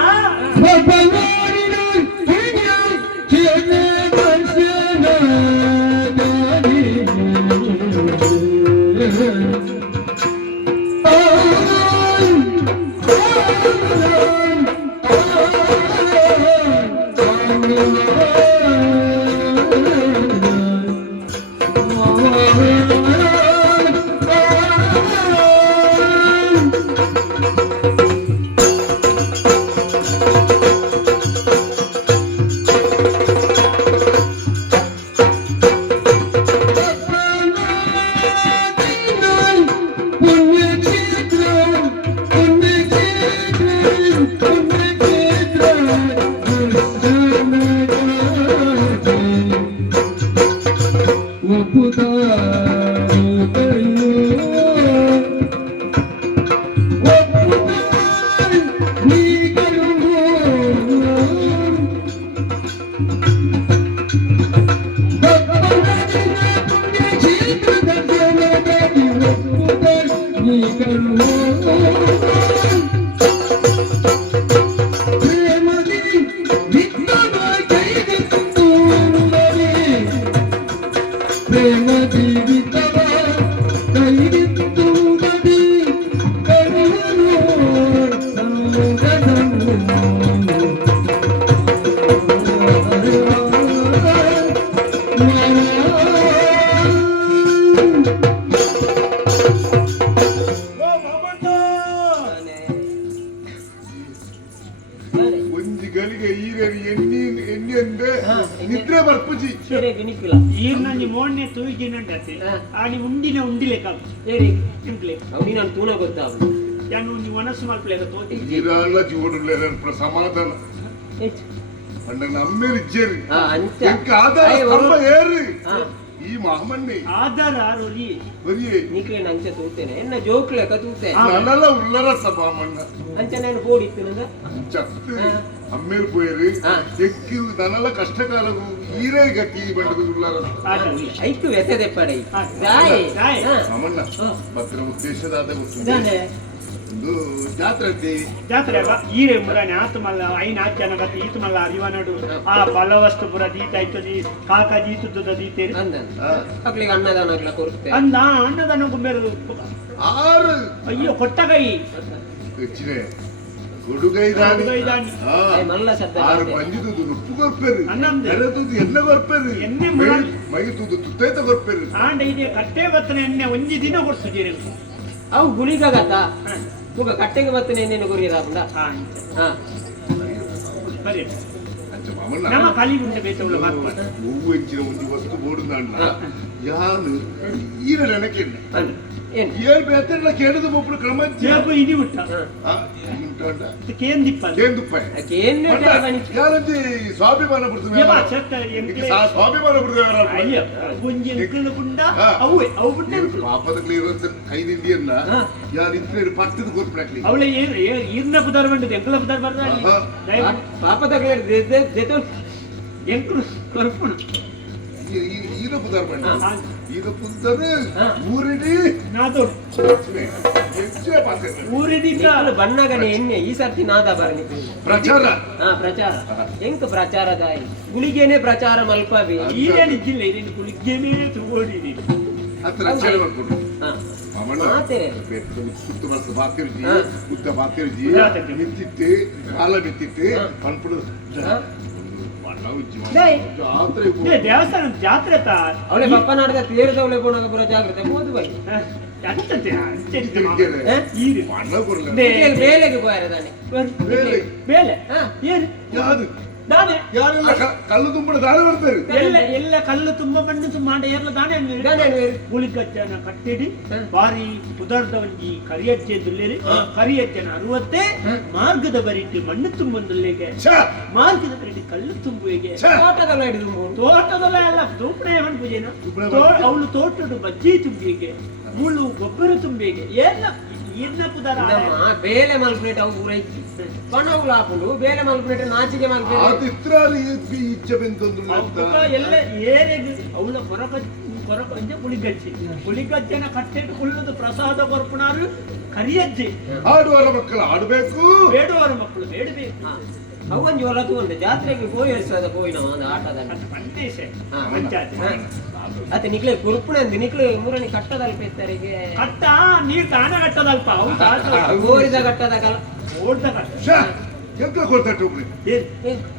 ಒಂಜಿ ಗಳಿಗೆ ಈರನಿ ಎಣ್ಣಿ ಎಣ್ಣಿ ಅಂದ್ರೆ ನಿದ್ರೆ ಬರ್ಪುಜಿ ಸರಿ ಬಿನಿಕ್ಕಿಲ್ಲ ಈರ್ನಂಜಿ ಮೋಡ್ನೆ ತೂಯಿಜಿನಂಡತೆ ಆನಿ ಉಂಡಿನ ಉಂಡಿಲೆ ಕಾಪು ಸರಿ ಸಿಂಪ್ಲೆ ಅವನಿ ನಾನು ತೂನ ಗೊತ್ತಾಗ ಯಾನು ಒಂಜಿ ಮನಸ್ಸು ಮಲ್ಪಲೆ ತೋತಿ ಈರಾಳ ಜೋಡುಲ್ಲ ಸಮಾಧಾನ ಪಂಡ ನಮ್ಮೇಲೆ ಇಜ್ಜೇರಿ ಅಂಚ ಎಂಕ ಆಧಾರ ಸ್ತಂಭ ಏರಿ ಈ ಮಹಮನ್ನಿ ಆಧಾರ ರೊಲಿ ಬರಿಯೇ ನಿಕ್ಲೆ ಅಂಚ ತೂತೇನೆ ಎನ್ನ ಜೋಕ್ಲೆಕ ತೂತೇನೆ ನನ್ನಲ್ಲ ಉಳ್ಳರ ಸಭಾಮಣ್ಣ ಅಂಚ ನಾನು ಬೋಡಿತ್ತಿನದ ಚತ್ತು ಅಮ್ಮೇಲ್ ಪೋಯರಿ ಎಕ್ಕಿ ನನ್ನಲ್ಲ ಕಷ್ಟಕಾಲವು ಈರೇ ಗತಿ ಬಂಡದು ಉಳ್ಳರ ಐಕು ವ್ಯಸದೆ ಪಡೈ ಗಾಯ ಮಮಣ್ಣ ಭದ್ರ ಉದ್ದೇಶದಾದ ಗೊತ್ತು ಇದಾನೆ ಒಂದು ಜಾತ್ರೆ ಐತಿ ಜಾತ್ರೆ ಈರೆ ಮುರಾನೆ ಆತು ಮಲ್ಲ ಐನ ಆಚನ ಬತ್ತಿ ಈತು ಮಲ್ಲ ಅರಿವನಡು ಆ ಬಲವಸ್ತು ಪುರ ದೀತ ಐತದಿ ಕಾಕ ದೀತುದ ದೀತೇರಿ ಅಂದನ್ ಅಕ್ಲಿಗೆ ಅನ್ನದಾನಗ್ಲ ಕೊರ್ತೆ ಅಂದ ಅನ್ನದಾನ ಗುಂಬೇರು ಆರು ಅಯ್ಯೋ ಕೊಟ್ಟಗೈ ಹೆಚ್ಚಿನೆ ಕೊಡುಗೈ ದಾನಿ ಕೊಡುಗೈದಾನಿ. ಮಲ್ಲ ಶಬ್ದ ಆರು ಬಂಜಿದುದು ಉಪ್ಪು ಕೊರ್ಪೇರು ಅನ್ನಂದೆ. ಎರೆದುದು ಎಣ್ಣೆ ಕೊರ್ಪೇರು ಎಣ್ಣೆ ಮುರ- ಮೈದುದು ತುತ್ತೈತ ಕೊರ್ಪೇರು ಆಂಡ ಇದೆ ಕಟ್ಟೆ ಬತ್ತನೆ ಎಣ್ಣೆ ಒಂಜಿ ದಿನ ಕೊಡ್ಸುದೀರಿ ಅವು ಗುಳಿಗಗತ ಈಗ ಕಟ್ಟೆಗೆ ಬತ್ತನೆ ಎಣ್ಣೆನ ಗುರಿಯದಾಪುಂಡ ಹಾ ಬರೀ ಅಂಚ ಮಾಮಣ್ಣ ನಮ್ಮ ಕಲಿಗುಂಟೆ ಬೇತವಳು ಮಾರ್ಪಾಡು ಹೂವು ಹೆಚ್ಚಿನ ಒಂದು ವಸ್ತು ಬೋಡುಂದ ಯಾನು ಈರ ನೆನಕೆಂಡ ಏನು ಏನ್ ಬೇತಲ್ಲ ಕೇಳಿದ ಒಬ್ಬರು ಕ್ರಮ ಜೇಬು ಇಡಿ ಬಿಟ್ಟ ಕೇಂದಿಪ್ಪ ಕೇಂದುಪ್ಪ ಏನು ಯಾರಂತಿ ಸ್ವಾಭಿಮಾನ ಜೇಬ ಬಿಡ್ತಾರೆ ಚೆತ್ತ ಎಂಕ್ಲೆ ಸ್ವಾಭಿಮಾನ ಬಿಡ್ತಾರೆ ಅಯ್ಯೋ ಗುಂಜಿ ಎಂಕ್ಲು ಗುಂಡ ಅವೇ ಅವು ಬಿಟ್ಟೆ ಪಾಪದಲ್ಲಿ ಇರುವಂತ ಕೈದಿಂಡಿಯನ್ನ ಯಾರು ಇದ್ರೆ ಪಟ್ಟದ ಗೊತ್ತಾಗ್ಲಿ ಅವಳೆ ಏನು ಈರ್ನ ಪುದಾರ್ ಬಂಡದು ಎಂಕ್ಲ ಪುದಾರ್ ಬರ್ದ ಪಾಪದ ಎಂಕ್ಲು ಕೊರ್ಪುಣ ಈರ ಪುದಾರ್ ಬಂಡ ಈರ ಪುದ್ದಾರೆ ಊರಿಡಿ ನಾದೋಡು ಹೆಚ್ಚೇ ಪಾತ್ರ ಊರಿಡಿದ್ದ ಬಣ್ಣಗನೆ ಎಣ್ಣೆ ಈ ಸರ್ತಿ ನಾದ ಬರನಿ ಪ್ರಚಾರ ಹಾ ಪ್ರಚಾರ ಎಂಕ ಪ್ರಚಾರದಾಯಿ ಗುಳಿಗೆನೆ ಪ್ರಚಾರ ಮಲ್ಪವೇ ಈರೇನಿದ್ದಿಲ್ಲ ಇದನ್ನು ಕುಳಿಗೇನೆ ತಗೊಂಡಿದ್ದೀನಿ ಹತ್ರ ರಚನೆ ಮಾಡ್ಕೊಡು ಹಾ ಮಾಮಣ್ಣ ಮಾತೇನೆ ಕುತ್ತು ಬಸ್ ಬಾತಿರ್ಜಿ ಕುತ್ತ ಬಾತಿರ್ಜಿ ಉದಾಹರಣೆ. ನಿಂತಿತ್ತು ಕಾಲ ನಿಂತಿತ್ತು ಪನ್ಪುಡು ಮಣ್ಣ ಉಜ್ಜಿ ಜಾತ್ರೆ ದೇವಸ್ಥಾನ ಜಾತ್ರೆ ತಾ ಅವಳೆ ಪಪ್ಪ ನಾಡದ ತೀರದವಳೆ ಪೋಣಗ ಪುರ ಜಾಗ್ರತೆ ಹೋದು ಬೈ ಅಂಚತೆ ಈರು ಮಣ್ಣ ಕೊಡ್ಲ ಬೇಲೆಗೆ ಹೋಯರದಾನೆ ಬೇಲೆ ಬೇಲೆ ಹಾ ಏನು ಯಾವುದು ದಾನೆ ಯಾರೆಲ್ಲ ಕಲ್ಲು ತುಂಬಿಡ ದಾರಿ ಬರ್ತಾರೆ ಎಲ್ಲ ಕಲ್ಲು ತುಂಬ ಮಣ್ಣು ತುಂಬ ಮಾಡ ಏರ್ಲ ದಾನೆ ಗುಳಿಗಜ್ಜನ ಕಟ್ಟಿಡಿ ಬಾರಿ ಉದರ್ದ ಒಂಜಿ ಕರಿಯಜ್ಜೆ ದುಲ್ಲೇರಿ ಕರಿಯಜ್ಜನ 60 ಮಾರ್ಗದ ಬರಿಟ್ಟು ಮಣ್ಣು ತುಂಬೊಂದುಲ್ಲೆಗೆ ಮಾರ್ಗದ ಬರಿಟ್ಟು ಕಲ್ಲು ತುಂಬುವಿಗೆ ತೋಟದಲ್ಲ ಹಿಡಿದು ತೋಟದಲ್ಲ ಎಲ್ಲ ತೂಪಣೆ ಮಣ್ಪುಜೇನ ಅವಳು ತೋಟದ ಬಜ್ಜಿ ತುಂಬಿಗೆ ಮುಳ್ಳು ಗೊಬ್ಬರ ತುಂಬಿಗೆ ಎಲ್ಲ ಇನ್ನ ಪುದರ ನಮ್ಮ ಬೇಲೆ ಮಲ್ಪೇಟ ಅವು ಊರೈತಿ ಪಣವುಲು ಹಾಕೊಂಡು ಬೇಲೆ ಮಲ್ಪೇಟ ನಾಚಿಗೆ ಮಲ್ಪೇಟ ಅದು ಇತ್ರಾಲಿ ಇಚ್ಛೆ ಬೆಂತಂದ್ರು ಎಲ್ಲ ಏರೆಗೆ ಅವಳ ಕೊರಕಂಜೆ ಪುಳಿಗಜ್ಜನ ಕಟ್ಟೆಟ್ಟು ಕುಳ್ಳದು ಪ್ರಸಾದ ಕೊರ್ಪುನಾರು ಕರಿಯಜ್ಜೆ ಆಡುವರ ಮಕ್ಕಳು ಆಡಬೇಕು ಬೇಡುವರ ಮಕ್ಕಳು ಬೇಡಬೇಕು ಅವನ್ ಜೋಲತ್ತು ಒಂದು ಜಾತ್ರೆಗೆ ಹೋಗಿ ಎಲ್ಸದ ಹೋಯಿನ ಒಂದು ಆಟದಲ್ಲಿ ಪಂಚೇಶ ಹಾ. ಪಂಚಾಯತ್ ಅತ್ತೆ ನಿಕ್ಲೆ ಕುರುಪುಣ ಅಂದು ನಿಕ್ಲೆ ಮೂರನೇ ಕಟ್ಟದಲ್ಪ ಇತ್ತರಿಗೆ ಕಟ್ಟ ನೀರ್ ತಾನ ಕಟ್ಟದಲ್ಪ ಅವು ಗೋರಿದ ಕಟ್ಟದಾಗಲ್ಲ ಓಡ್ದ ಕಟ್ಟ ಎಂತ ಕೊಡ್ತಟ್ಟು ಒಬ್ರಿಗೆ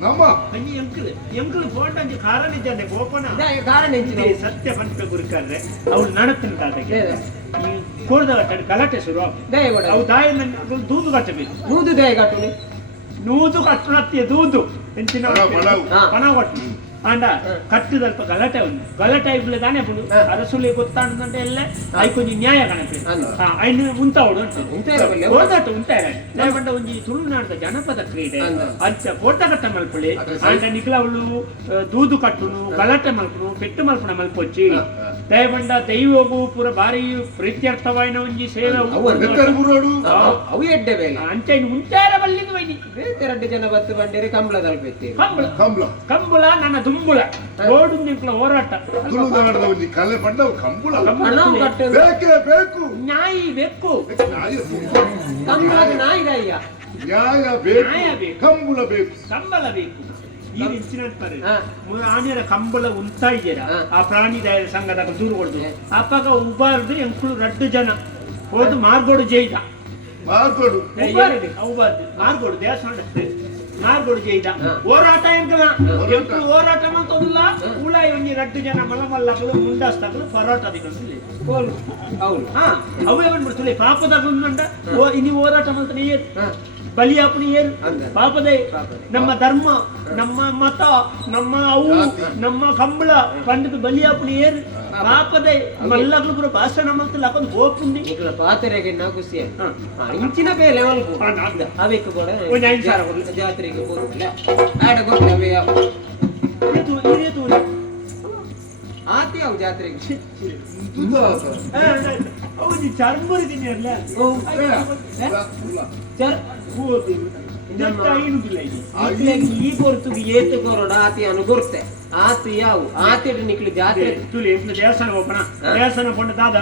ನಮ್ಮ ಅಯ್ಯ ಎಂಕಲ್ ಫೋನ್ ಅಂಜಿ ಕಾರಣ ಇದ್ದಾನೆ ಗೋಪನ ಕಾರಣ ಹೆಚ್ಚಿದೆ ಸತ್ಯ ಪಂಚ ಗುರುಕರ್ರೆ ಅವ್ರು ನಡತ್ತಿನ ತಾತಗೆ ಕೋಡ್ದ ಕಟ್ಟ ಗಲಾಟೆ ಶುರು ದಯಗೊಡ ಅವು ದಾಯ ದೂದು ಕಟ್ಟಬೇಕು ನೂದು ದಯ ಕಟ್ಟುನಿ ನೂದು ಕಟ್ಟುನತ್ತಿಯ ದೂದು ಎಂಚಿನ ಪಣವು. ಪಣ ಕೊಟ್ಟು ಅಂಡ ಕಟ್ಟುದಲ್ಪ ಗಲಾಟೆ ಉಂಟು ಗಲಾಟೆ ಇಬ್ಬಲೆ ತಾನೇ ಬಿಡು ಅರಸುಲಿ ಗೊತ್ತಾಂಡಂತೆ ಎಲ್ಲ ಐಕೊಂಜಿ ನ್ಯಾಯ ಕಾಣಬೇಕು ಐನು ಉಂತಾವಡು ಓದಾಟ ಉಂತಾರೆ ದಯಪಂಡ ಒಂಜಿ ತುಳುನಾಡದ ಜನಪದ ಕ್ರೀಡೆ ಅಂಚ ಕೋಟ ಕಟ್ಟ ಮಲ್ಪುಳಿ ಅಂಡ ನಿಕ್ಲವಳು ದೂದು ಕಟ್ಟುನು ಗಲಾಟೆ ಮಲ್ಪುನು ಪೆಟ್ಟು ಮಲ್ಪುನ ಮಲ್ಪೊಚ್ಚಿ ದಯಪಂಡ ದೈವಗೂ ಪೂರ ಬಾರಿ ಪ್ರೀತ್ಯರ್ಥವಾಯಿನ ಒಂಜಿ ಸೇವೆ ಅವು ಎಡ್ಡೆ ಬೇಲೆ ಅಂಚ ಇನ್ನು ಮುಂಚಾರ ಬಲ್ಲಿದು ವೈನಿ ಎರಡು ಜನ ಬತ್ತು ಬಂದಿರಿ ಕಂಬಳದಲ್ಲಿ ಬೆತ್ತೀರಿ ಕಂಬಳ ನನ್ನ ದುಂಬುಳ ಓಡು ನಿಂಕ್ಲ ಹೋರಾಟ ತುಳುನಾಡದ ಒಂದು ಕಲೆ ಪಂಡ ಕಂಬಳ ಹಣವು ಕಟ್ಟದು ಬೇಕೇ ಬೇಕು ನಾಯಿ ಬೇಕು ಕಂಬಳದ ನಾಯಿದಯ್ಯ ನ್ಯಾಯ ನ್ಯಾಯ ಬೇಕು ಬೇಕು. ಕಂಬಳ ಬೇಕು ಕಂಬಳ ಬೇಕು ಈ ಇನ್ಸಿಡೆಂಟ್ ಪರಿ ಹಾ. ಆನೆರ ಕಂಬಳ ಉಂತಾ ಇದ್ದೀರಾ ಆ ಪ್ರಾಣಿ ದಯ ಸಂಘದಾಗ ದೂರ ಕೊಡ್ದು ಅಪ್ಪಾಗ ಉಬಾರ್ದು ಎಂಕ್ಳು 2 ಜನ ಹೋದು ಮಾರ್ಗೋಡು ಜೈದ ಮಾಡ್ಕೊಡು ಉಬಾರ್ದು ಮಾರ್ಗೋಡು ದೇವಸ್ಥಾನ ಮಾರ್ಗೋಡು ಜೈದ ಹೋರಾಟ ಎಂಕಲ ಎಂಕ್ಳು ಹೋರಾಟ ಮಾಡ್ತೋದಿಲ್ಲ ಉಳಾಯಿ ಒಂಜಿ 2 ಜನ ಮಲಮಲ್ಲಗಳು ಮುಂದಾಸ್ತಾಗಲು ಹೋರಾಟ ಅಧಿಕಾರಿ ಹೌದು ಹಾ ಅವೇ ಬಂದ್ಬಿಡ್ತದೆ ಪಾಪದಾಗ ಉಂಡ ಇನಿ ಹೋರಾಟ ಮಾಡ್ತಾನೆ ಏರು ಬಲಿಯಾಪುನಿ ಏರು ಪಾಪದೇ ನಮ್ಮ ಧರ್ಮ ನಮ್ಮ ಮತ ನಮ್ಮ ಅವು ನಮ್ಮ ಕಂಬಳ ಪಂಡಿತ ಬಲಿಯಾಪುನಿ ಏರು ಪಾಪದೇ ಮಲ್ಲಗಳು ಕೂಡ ಭಾಷಣ ಮಾಡ್ತಿಲ್ಲ ಹಾಕೊಂಡು ಹೋಗ್ತೀನಿ ಈಗ ಪಾತ್ರೆಗೆ ನಾ ಖುಷಿ ಇಂಚಿನ ಬೇಲೆ ಮಲ್ಪು ಅವಕ್ಕೆ ಕೂಡ ಒಂದು 5 ಸಾವಿರ ಕೊಡ್ಲಿ. ಜಾತ್ರೆಗೆ ಹೋಗಿಲ್ಲ ಆಡ ಗೊತ್ತವೆ ಆತಿ ಅವು ಜಾತ್ರೆಗೆ ಅವನು ಚರ್ಮರಿದ್ದೀನಿ ಅಲ್ಲ ಈ ಕೊರ್ತುಗೆ ಏತು ಕೊರೋಡ ಆತಿ ಅನು ಕೊರ್ತೆ ಆತಿ ಯಾವು ಆತಿ ನಿಕ್ಲಿ ಜಾತ್ರೆ ತುಳಿ ದೇವಸ್ಥಾನ ಹೋಗೋಣ ದೇವಸ್ಥಾನ ಕೊಂಡು ದಾದ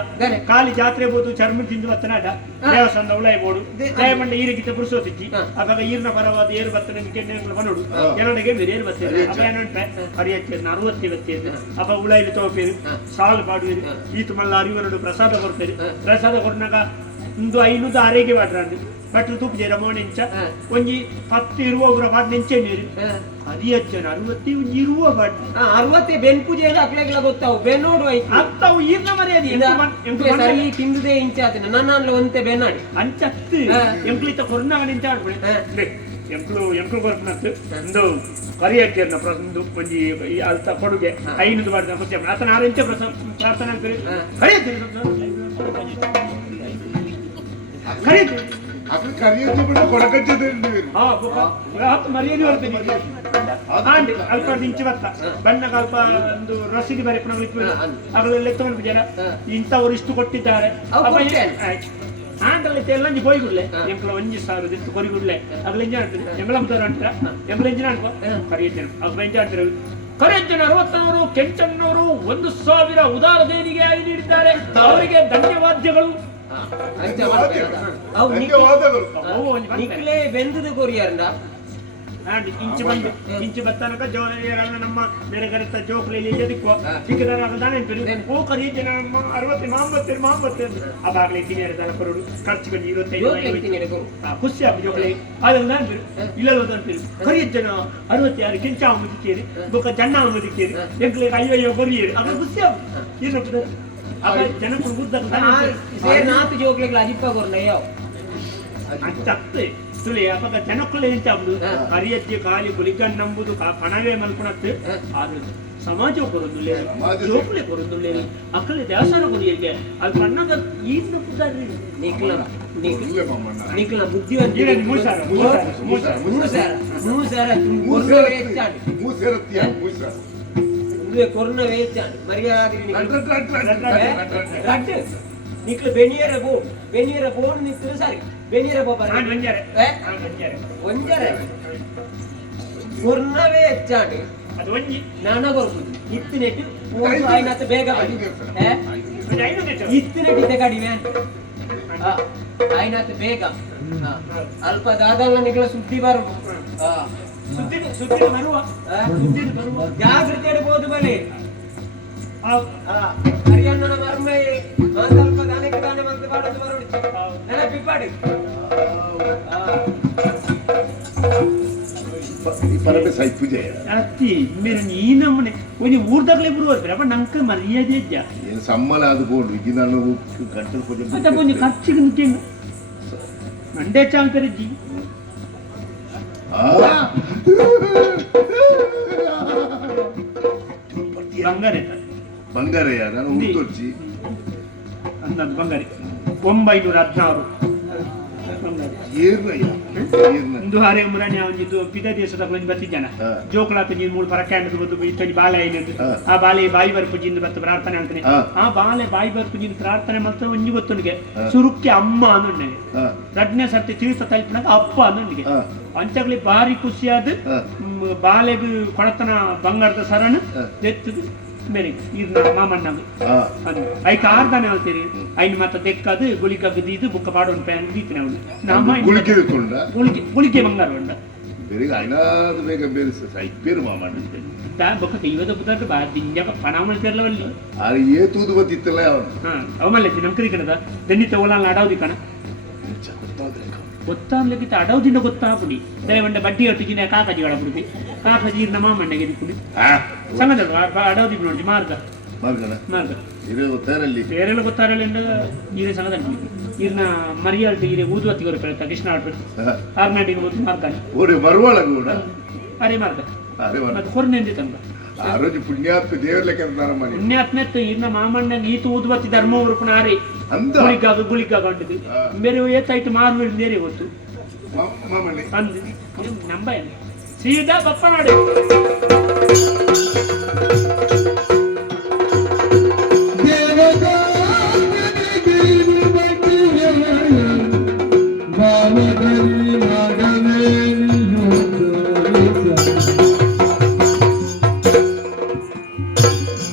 ಕಾಲಿ ಜಾತ್ರೆ ಬೋದು ಚರ್ಮ ತಿಂದು ಬತ್ತನಾಡ ದೇವಸ್ಥಾನ ಉಳಾಯಿ ಬೋಡು ದಯಮಂಡ ಈರಿಗಿತ್ತ ಪುರುಸೋತಿಚ್ಚಿ ಅವಾಗ ಈರ್ನ ಪರವಾದ ಏರು ಬತ್ತನ ಕೆಣ್ಣೆಗಳು ಬನೋಡು ಎರಡಿಗೆ ಏರು ಬರ್ತೇವೆ ಅವ ಏನಂಟೆ ಹರಿಯಚ್ಚೆ 60 ಬತ್ತೇದು ಅಪ್ಪ ಉಳಾಯಿಲಿ ತಗೋಪೇರು ಸಾಲು ಪಾಡುವುದು ಈತು ಮಲ್ಲ ಅರಿವರಡು ಪ್ರಸಾದ ಕೊಡ್ತೇವೆ ಪ್ರಸಾದ ಕೊಡ್ನಾಗ ಒಂದು 500 ಆರೆಗೆ ಬಾಟ್ರಂಡು ಬಟ್ಲು ತೂಪು ಜರ ಮೋನೆಂಚ ಒಂಜಿ 10 ಇರುವ ಉಗ್ರ ಬಾಟ್ ನೆಂಚೆ ನೀರು ಹರಿಯಜ್ಜನ 60 ಒಂಜಿ ಇರುವ ಬಾಟ್ 60 ಬೆನ್ ಪೂಜೆ ಅಕ್ಲೆಗ್ಲ ಗೊತ್ತಾವು ಬೆನ್ನೋಡು ಅತ್ತವು ಈರ್ನ ಮರ್ಯಾದೆ ಸರಿ ತಿಂದುದೇ ಇಂಚೆ ಆತನ ನನ್ನ ಒಂತೆ ಬೆನ್ನಾಡಿ ಅಂಚತ್ತು ಎಂಕ್ಲಿತ ಕೊರ್ನಾಗ ನಿಂಚ ಆಡ್ಬಿಡಿ ಎಂಕ್ಳು ಬರ್ಪನತ್ತು ಒಂದು ಕರಿಯಜ್ಜನ ಒಂದು ಒಂಜಿ ಅಲ್ತ ಕೊಡುಗೆ 500 ಬಾಟ್ನ ಪೂಜೆ ಆತನ 6 ಇಂಚ ಪ್ರಾರ್ಥನೆ ಆಗ್ತದೆ ಕರಿಯಜ್ಜನ ಅದ್ರ ಕರಿಯದ್ದು ಬಿಟ್ಟು ಕೊಡಕಜ್ಜದೆ ಮರ್ಯಾದೆ ಬರ್ತೇನೆ ಅಲ್ಪ ಇಂಚು ಬತ್ತ ಬಣ್ಣಗ ಅಲ್ಪ ಒಂದು ರಸೀದಿ ಬರೀ ಅಗಲೆಲ್ಲ ತಗೊಂಡು ಜನ ಇಂಥವ್ರು ಇಷ್ಟು ಕೊಟ್ಟಿದ್ದಾರೆ ಆಂಟಲ್ಲಿ ಎಲ್ಲ ಹೋಯ್ಗುಡ್ಲೆ ಎಂಕ್ಲ 1,000 ಇತ್ತು ಕೊರಿಗುಡ್ಲೆ ಅಗಲ ಎಂಜ ಆಡ್ತಾರೆ ಎಂಬಳಂಬದವ್ರು ಅಂಟಾರ ಎಂಬಳ ಎಂಜಿನ ಆಡ್ಕೊ ಕರಿಯಜ್ಜನ ಅಗ್ಲ ಎಂಜ ಆಡ್ತಾರೆ ಕರಿಯಜ್ಜನ 60ನವರು ಕೆಂಚಣ್ಣವರು 1,000 ಉದಾರ ದೇಣಿಗೆ ಆಗಿ ನೀಡಿದ್ದಾರೆ ಅವರಿಗೆ ಧನ್ಯವಾದ್ಯಗಳು ನಿಕ್ಲೆ ಬೆಂದದು ಕೊರಿಯಾರಂಡ ಇಂಚು ಬತ್ತನಕ ನಮ್ಮ ನೆರೆಗರೆತ ಜೋಕ್ಲೆಯಲ್ಲಿ ಎದಕ್ಕೋ ಚಿಕ್ಕದಾನೆ ಓ ಕರೀತೇನೆ 60 ಮಾಂಬತ್ತೇರು ಅದಾಗಲೇ ತಿನ್ನೇರದಾನ ಕೊರಡು ಖರ್ಚು ಬಂದು 25 ಖುಷಿ ಆಗ ಜೋಕ್ಲೆ ಅದನ್ನ ಅಂತಿರು ಇಲ್ಲದ ಅಂತಿರು ಕರಿಯಜ್ಜನ 66 ಕೆಂಚ ಮುದಿಕೇರಿ ಬೊಕ್ಕ ಜಣ್ಣ ಮುದಿಕೇರಿ ಎಂಕ್ಲೆ ಅಯ್ಯೋ ಬರೀರಿ ಅದ ಖುಷಿ ಆಗ ಏನು ಜನಕ್ಕೂ ಬುದ್ಧ ನಾತು ಜೋಕ್ಲೆಗ್ಲ ಅಜಿಪ್ಪ ಕೊರ್ಲಯ್ಯೋ ಅಂಚತ್ತೆ ತುಳಿ ಅವಾಗ ಜನಕ್ಕುಲೆ ಎಂಚಾಗುದು ಹರಿಯಜ್ಜೆ ಕಾಲಿ ಗುಲಿಗನ್ ನಂಬುದು ಕಣವೇ ಮಲ್ಪುಣತ್ತು ಆದ್ರೆ ಸಮಾಜ ಕೊರೊಂದುಲ್ಲೆ ಜೋಕ್ಲೆ ಕೊರೊಂದುಲ್ಲೆ ಅಕ್ಕಲೆ ದೇವಸ್ಥಾನ ಕೊರಿಯಕ್ಕೆ ಅದು ಕಣ್ಣದ ಈನು ಕುದಾರಿ ನಿಕ್ಲ ಬುದ್ಧಿವಂತ ಕೊರೋನಾ ವೇಚಾಂಡ್ ಮರ್ಯಾದೆ ನಿಕ್ಲು ಬೆನಿಯರ ಬೋನ್ ನಿಂತರು ಸರಿ ಬೆನಿಯರ ಬೋಬರ ಒಂಜರೆ ಕೊರ್ನವೇ ಹೆಚ್ಚಾಡಿ ಅದು ಒಂಜಿ ನನಗೊರ್ಬುದು ಇತ್ತಿನೆಟ್ಟು ಆಯ್ನತ್ತ ಬೇಗ ಇತ್ತಿನೆಟ್ಟಿದ್ದೆ ಕಡಿಮೆ ಆಯ್ನತ್ತ ಬೇಗ ಅಲ್ಪ ದಾದಲ್ಲ ನಿಗಳ ಸುದ್ದಿ ಬರುದು ಸುದ್ದಿ ಬರುವ ಜಾಗೃತಿ ಇಡಬಹುದು ಬಲಿ ಹರಿಯಣ್ಣನ ಮರ್ಮೆ ಸ್ವಲ್ಪ ದಾನಕ್ಕೆ ದಾನೆ ಮಂತ್ರ ಮಾಡೋದು ಬರೋಡಿ ನೆನಪಿಪ್ಪಾಡಿ ಪರಮೆ ಸೈಪುಜೆ ಅತ್ತಿ ಮೇರೆ ನೀ ನಮ್ಮನೆ ಒಂಜಿ ಊರ್ದಾಗ್ಲೇ ಬರುವಾದ್ರೆ ಅಪ್ಪ ನಂಗೆ ಮರ್ಯಾದೆ ಇದ್ದ ಏನು ಸಮ್ಮಲ ಅದು ಬೋಡು ಇದು ನಾನು ಗಂಟಲು ಮತ್ತೆ ಕೊಂಚ ಖರ್ಚಿಗೆ ನಿಂತೇನು ಮಂಡೆ ಚಾಂಕರಿಜ್ಜಿ ಬಂಗಾರೆ ಬಂಗಾರಯ್ಯ ನಾನು ಉತ್ತೋರ್ಚಿ ಅಂದದ್ದು ಬಂಗಾರಿ 916 ಒಂದು ಹಾರೆ ಮುರಾಣಿ ಅವನಿದ್ದು ಪಿದ ದೇಶದ ಕೊಂಚ ಬತ್ತಿದ್ದಾನ ಜೋಕುಲಾತ ನೀನು ಮೂರು ಪರಕ್ಯಾಂಡು ಬಂದು ಇತ್ತೊಂದು ಬಾಲೆ ಇಲ್ಲಿ ಆ ಬಾಲೆ ಬಾಯಿ ಬರ್ಪುಜಿಂದ ಬತ್ತು ಪ್ರಾರ್ಥನೆ ಅಂತಾನೆ ಆ ಬಾಲೆ ಬಾಯಿ ಬರ್ಪುಜಿಂದ ಪ್ರಾರ್ಥನೆ ಮಾಡ್ತಾ ಒಂಜಿ ಗೊತ್ತನಿಗೆ ಸುರುಕ್ಕೆ ಅಮ್ಮ ಅನ್ನೊಂಡೆ ರಡ್ನೇ ಸರ್ತಿ ತೀರ್ಥ ತಲುಪಿನಾಗ ಅಪ್ಪ ಅನ್ನೊಂದಿಗೆ ಅಂಚಗಲಿ ಭಾರಿ ಖುಷಿಯಾದ ಬಾಲೆಗೆ ಕೊಳತನ ಬಂಗಾರದ ಸರಣ ತೆತ್ತದು ಮೇರೆ ಇರ್ನ ಮಾಮಣ್ಣಗೆ ಐ ಕಾರ್ದಾನೆ ಹೇಳ್ತೀರಿ ಐನ್ ಮತ್ತೆ ತೆಕ್ಕದು ಗುಳಿಕದ್ದು ಇದು ಬುಕ್ಕ ಪಾಡೋನ್ ಪ್ಯಾನ್ ದೀಪಿನ ಅವನು ನಮ್ಮ ಗುಳಿಕೆ ಬಂಗಾರ ಉಂಡ ಬೇರೆ ಐನಾದ ಬೇಗ ಬೇರೆ ಸೈಪೇರು ಮಾಮಣ್ಣ ಬೊಕ್ಕ ಇವತ್ತು ಬುದ್ಧ ಬಾ ದಿಂಜಕ ಪಣಾಮಲ್ ತೆರ್ಲವಲ್ಲಿ ಅದು ಏತೂದು ಗೊತ್ತಿತ್ತಲ್ಲ ಅವನು ಅವಮಲ್ಲ ನಮ್ಕರಿ ಕಣದ ದನ್ನಿ ತಗೊಳ್ಳಲ್ಲ ಅಡಾವ್ದಿ ಕಣ ಗೊತ್ತಾಗ್ಲಿಕ್ಕಿತ್ತ ಅಡೌದಿನ ಗೊತ್ತಾಗ್ಬಿಡಿ ದಯವಂಡ ಬಡ್ಡಿ ಹೊಟ್ಟಿಗಿನ ಕಾಕಾಜಿ ಒಳಬಿಡ್ತಿ ಕಾಕಾಜಿ ಇರ್ನ ಮಾಮಣ್ಣಗೆ ಇದ್ಬಿಡಿ ಸಂಗದ ಅಡೌದಿ ನೋಡಿ ಮಾರ್ಗ ಬೇರೆಲ್ಲ ಗೊತ್ತಾರಲ್ಲ ಈರೆ ಸಂಗದ ಇರ್ನ ಮರಿಯಾಲ್ಟಿ ಈರೆ ಊದುವತ್ತಿ ಗೊರ ಕಳ್ತ ಕೃಷ್ಣ ಆಡ್ಬಿಟ್ಟು ಆರ್ನಾಡಿಗೆ ಹೋಗಿ ಮಾರ್ಗಾನೆ ಅರೆ ಮಾರ್ಗ ಮತ್ತೆ ಹೊರನೆಂದಿ ತಂದ ಪುಣ್ಯಾತ್ಮ ದೇವ್ರ ಲೆಕ್ಕ ಪುಣ್ಯಾತ್ಮೆತ್ತು ಇನ್ನ ಮಾಮಣ್ಣಗೆ ಈತು ಊದುವತ್ತಿ ಧರ್ಮ ಉರುಪುನ ಆರೆ ಗುಳಿಕಾಗ ಉಂಟದು ಬೇರೆ ಏತಾಯ್ತು ಮಾರ್ಮೇಲೆ ಬೇರೆ ಗೊತ್ತು ಅಂದು ನಂಬ ಸೀದಾ ಬಪ್ಪ ನೋಡಿ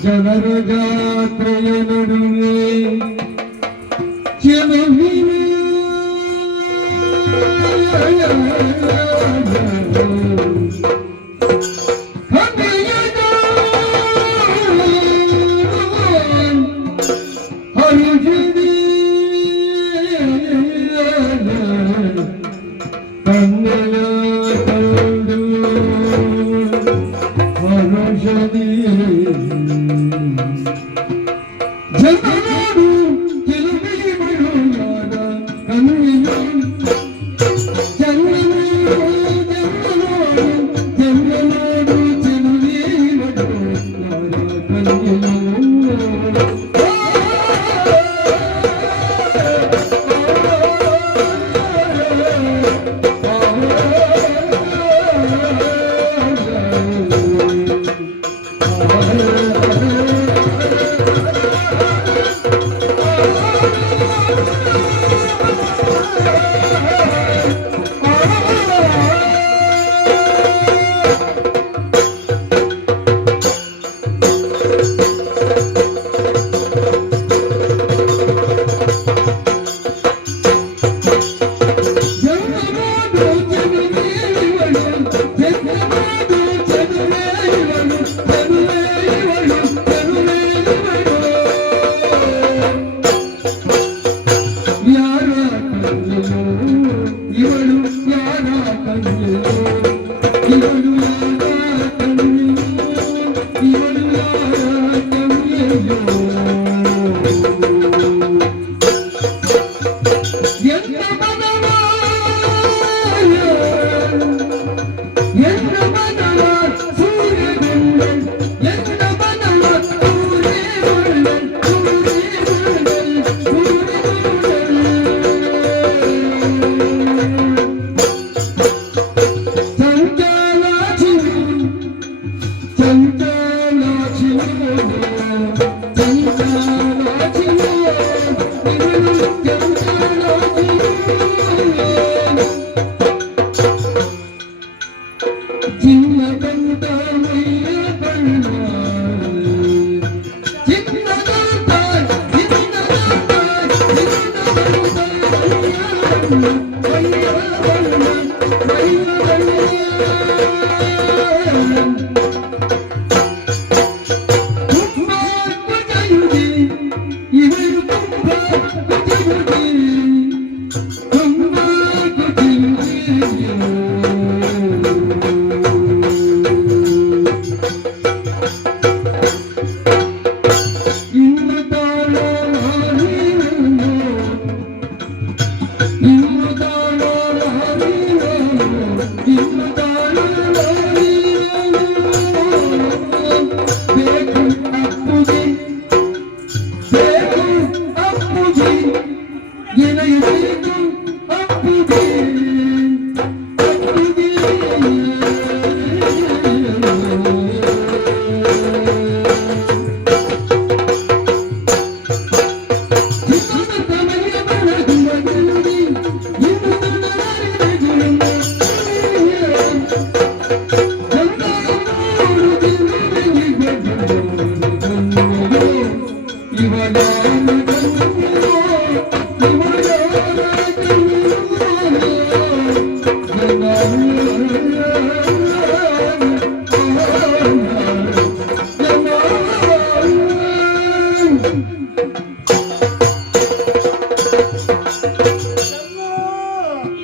ಜನರ ಜಾತ್ರೆಯ ನಡುವೆ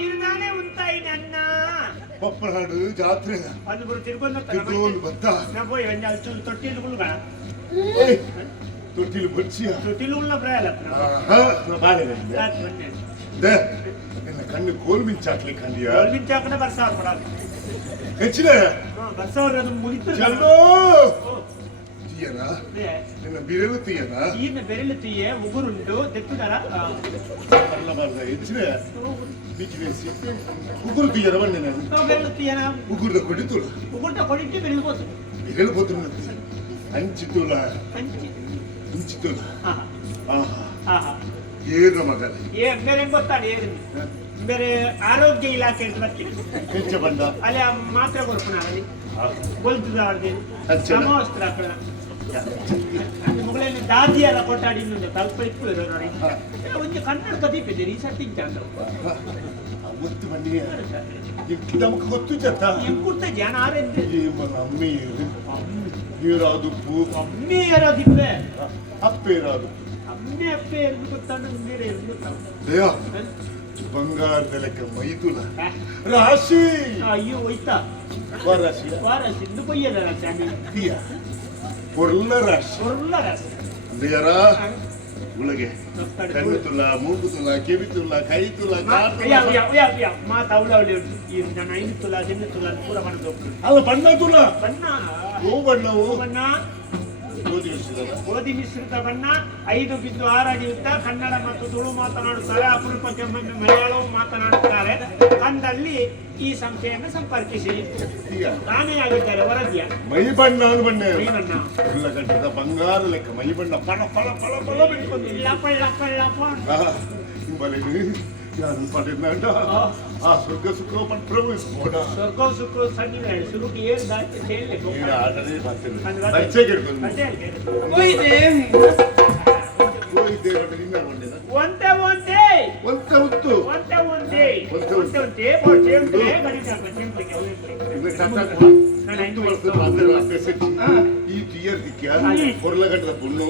ಇರ್ದಾನೆ ಉಂತಾಯಿ ನನ್ನ ಪಪ್ಪನಾಡು ಜಾತ್ರೆ ಅದು ಬರು ತಿರ್ಕೊಂಡು ತಿರ್ಕೊಂಡು ಬಂತ ನಾ ಪೋಯಿ ಒಂಜಿ ಅಲ್ಚು ತೊಟ್ಟಿಲು ಗುಲ್ಗಳ ತೊಟ್ಟಿಲು ಬಡ್ಸಿಯ ತೊಟ್ಟಿಲು ಉಳ್ಳ ಪ್ರಾಯ ಬಾಳೆ ನಿನ್ನ ಕಣ್ಣು ಕೋಲ್ ಮಿಂಚಾಕ್ಲಿ ಕಂಡಿಯ ಮಿಂಚಾಕನೆ ಬರ್ಸಾವ್ರ ಕೊಡಲ್ಲ ಹೆಚ್ಚಿನ ಬರ್ಸಾವ್ರ ಅದು ಮುಗಿತು ಚಂದೋ ತೀಯನ ನಿನ್ನ ಬಿರಲು ತೀಯನ ಈನ ಬೆರಳು ತೀಯೆ ಉಗುರುಂಡು ತೆತ್ತುದರ ಬರಲಬಾರ್ದ ಹೆಚ್ಚಿನ ಬಿಚ್ಚಿನೇಸಿ ಉಗುರು ತೀಯನ ಬನ್ನಿ ನಾನು ಬೆರಳು ತೀಯನ ಉಗುರ್ದ ಕೊಡಿತುಳ ಉಗುರ್ದ ಕೊಡಿಟ್ಟು ಬೆರಳ್ಬೋದು ಹೇಳ್ಬೋದು ಹಂಚಿತುಲ ಹಂಚಿ ಹಂಚಿತುಲ ಆಹಾ ಆಹಾ ಏನು ಮಗನ ಬೇರೆ ಗೊತ್ತಾಡಿ ಏನು ಬೇರೆ ಆರೋಗ್ಯ ಇಲಾಖೆ ಅಂತ ಬರ್ತೀನಿ ಹೆಚ್ಚ ಬಂದ ಅಲ್ಲಿ ಆ ಮಾತ್ರೆ ಕೊಡ್ಕೊಳಾಗಲಿ ಗೊಲ್ತದ ಆಡ್ದೆ ಸಮವಸ್ತ್ರ ಹಾಕೋಣ ಮುಗಳಲ್ಲಿ ದಾದಿ ಎಲ್ಲ ಕೊಟ್ಟಾಡಿ ಇನ್ನೊಂದು ತಲ್ಪ ಇಪ್ಪು ಇರೋ ನೋಡಿ ಒಂದು ಕನ್ನಡ ಕದೀಪಿದೆ ಈ ಸರ್ತಿ ಅಂತ ಅವತ್ತು ಬಂದಿಗೆ ನಮಗೆ ಗೊತ್ತು ಚತ್ತ ಎಂಕುತ್ತ ಜನ ಆರೆಂದು ಅಮ್ಮಿ ನೀರಾದುಪ್ಪು ಅಮ್ಮಿ ಇರೋದಿಪ್ಪೆ ಅಪ್ಪೇರಾದು ಅಮ್ಮಿ ಅಪ್ಪೆ ಎಂದು ಗೊತ್ತಾಗ ಬೇರೆ ಎಂದು ದಯ ಬಂಗಾರದ ಲೆಕ್ಕ ಮೈದುಲ ರಾಶಿ ಅಯ್ಯೋ ಹೋಯ್ತಾ ವಾರಾಶಿ ವಾರ ಸಿದ್ದು ಕೊಯ್ಯದ ರಾಶಿ ತೀಯ పొర్ల రాశి పొర్ల రాశి ಅಂದೆಯರ ಉಳಗೆ ಕಣ್ಣು ತುಲ ಮೂಗು ತುಲ ಕಿವಿ ತುಲ ಕೈ ತುಲ ಕಾಲು ತುಲ ಮಾ ತವಳವಳಿ ಈ ನನ್ನ 5 ತುಲ 10 ತುಲ ಪೂರ ಮಾಡೋದು ಅಲ್ಲ ಬಣ್ಣ ತುಲ ಬಣ್ಣ ಓ ಬಣ್ಣವು ಬಣ್ಣ ಗೋಧಿ ಮಿಶ್ರಿತ ಬಣ್ಣ 5 ಬಿಂದು 6 ಅಡಿ ಉದ್ದ ಕನ್ನಡ ಮತ್ತು ತುಳು ಮಾತನಾಡುತ್ತಾರೆ ಅಪರೂಪಕ್ಕೆ ಮಲಯಾಳವು ಮಾತನಾಡುತ್ತಾರೆ ಅಂದಲ್ಲಿ ಈ ಸಂಖ್ಯೆಯನ್ನು ಸಂಪರ್ಕಿಸಿ ಕಾಣೆಯಾಗಿದ್ದಾರೆ ವರದಿಯ ಮೈ ಬಣ್ಣ ಬಣ್ಣ ಮೈ ಬಣ್ಣ ಎಲ್ಲ ಗಂಟದ ಬಂಗಾರ ಲೆಕ್ಕ ಮೈ ಬಣ್ಣ ಫಳ ಫಳ ಫಳ ಫಳ ಬಿಟ್ಕೊಂಡು ಯಾರು ಪಡೆದ ಆ ಸ್ವರ್ಗ ಸುಖ ಪಟ್ಟು ಪ್ರಭುಸ್ಬೋಡ ಸ್ವರ್ಗ ಸುಖ ಸಣ್ಣ ಸುರುಕಿ ಏನ್ ದಾಟಿ ಹೇಳಲಿಕ್ಕೆ ಆಟನೇ ಬರ್ತೀನಿ ಪರಿಚಯ ಕೇಳ್ಕೊಂಡು ಹೋಯ್ದೆ ಹೋಯ್ದೆ ನಿನ್ನ ಕೊಂಡೆನ ಒಂದೇ ಒಂದೇ ಒಂತ ಉತ್ತು ಒಂದೇ ಒಂದೇ ಒಂದೇ ಒಂದೇ ಒಂದೇ ಬೋಚೆ ಒಂದೇ ಗಡಿತ ಚೆಂಪಕ್ಕೆ ಇವೆ ಟಾಟಾ ನಾನು 5 ವರ್ಷದ ಮಾತ್ರ ಅಭ್ಯಾಸ ಈ ಟಿಯರ್ ದಿಕ್ಕ ಕೊರ್ಲಗಟ್ಟದ ಪುಣ್ಣು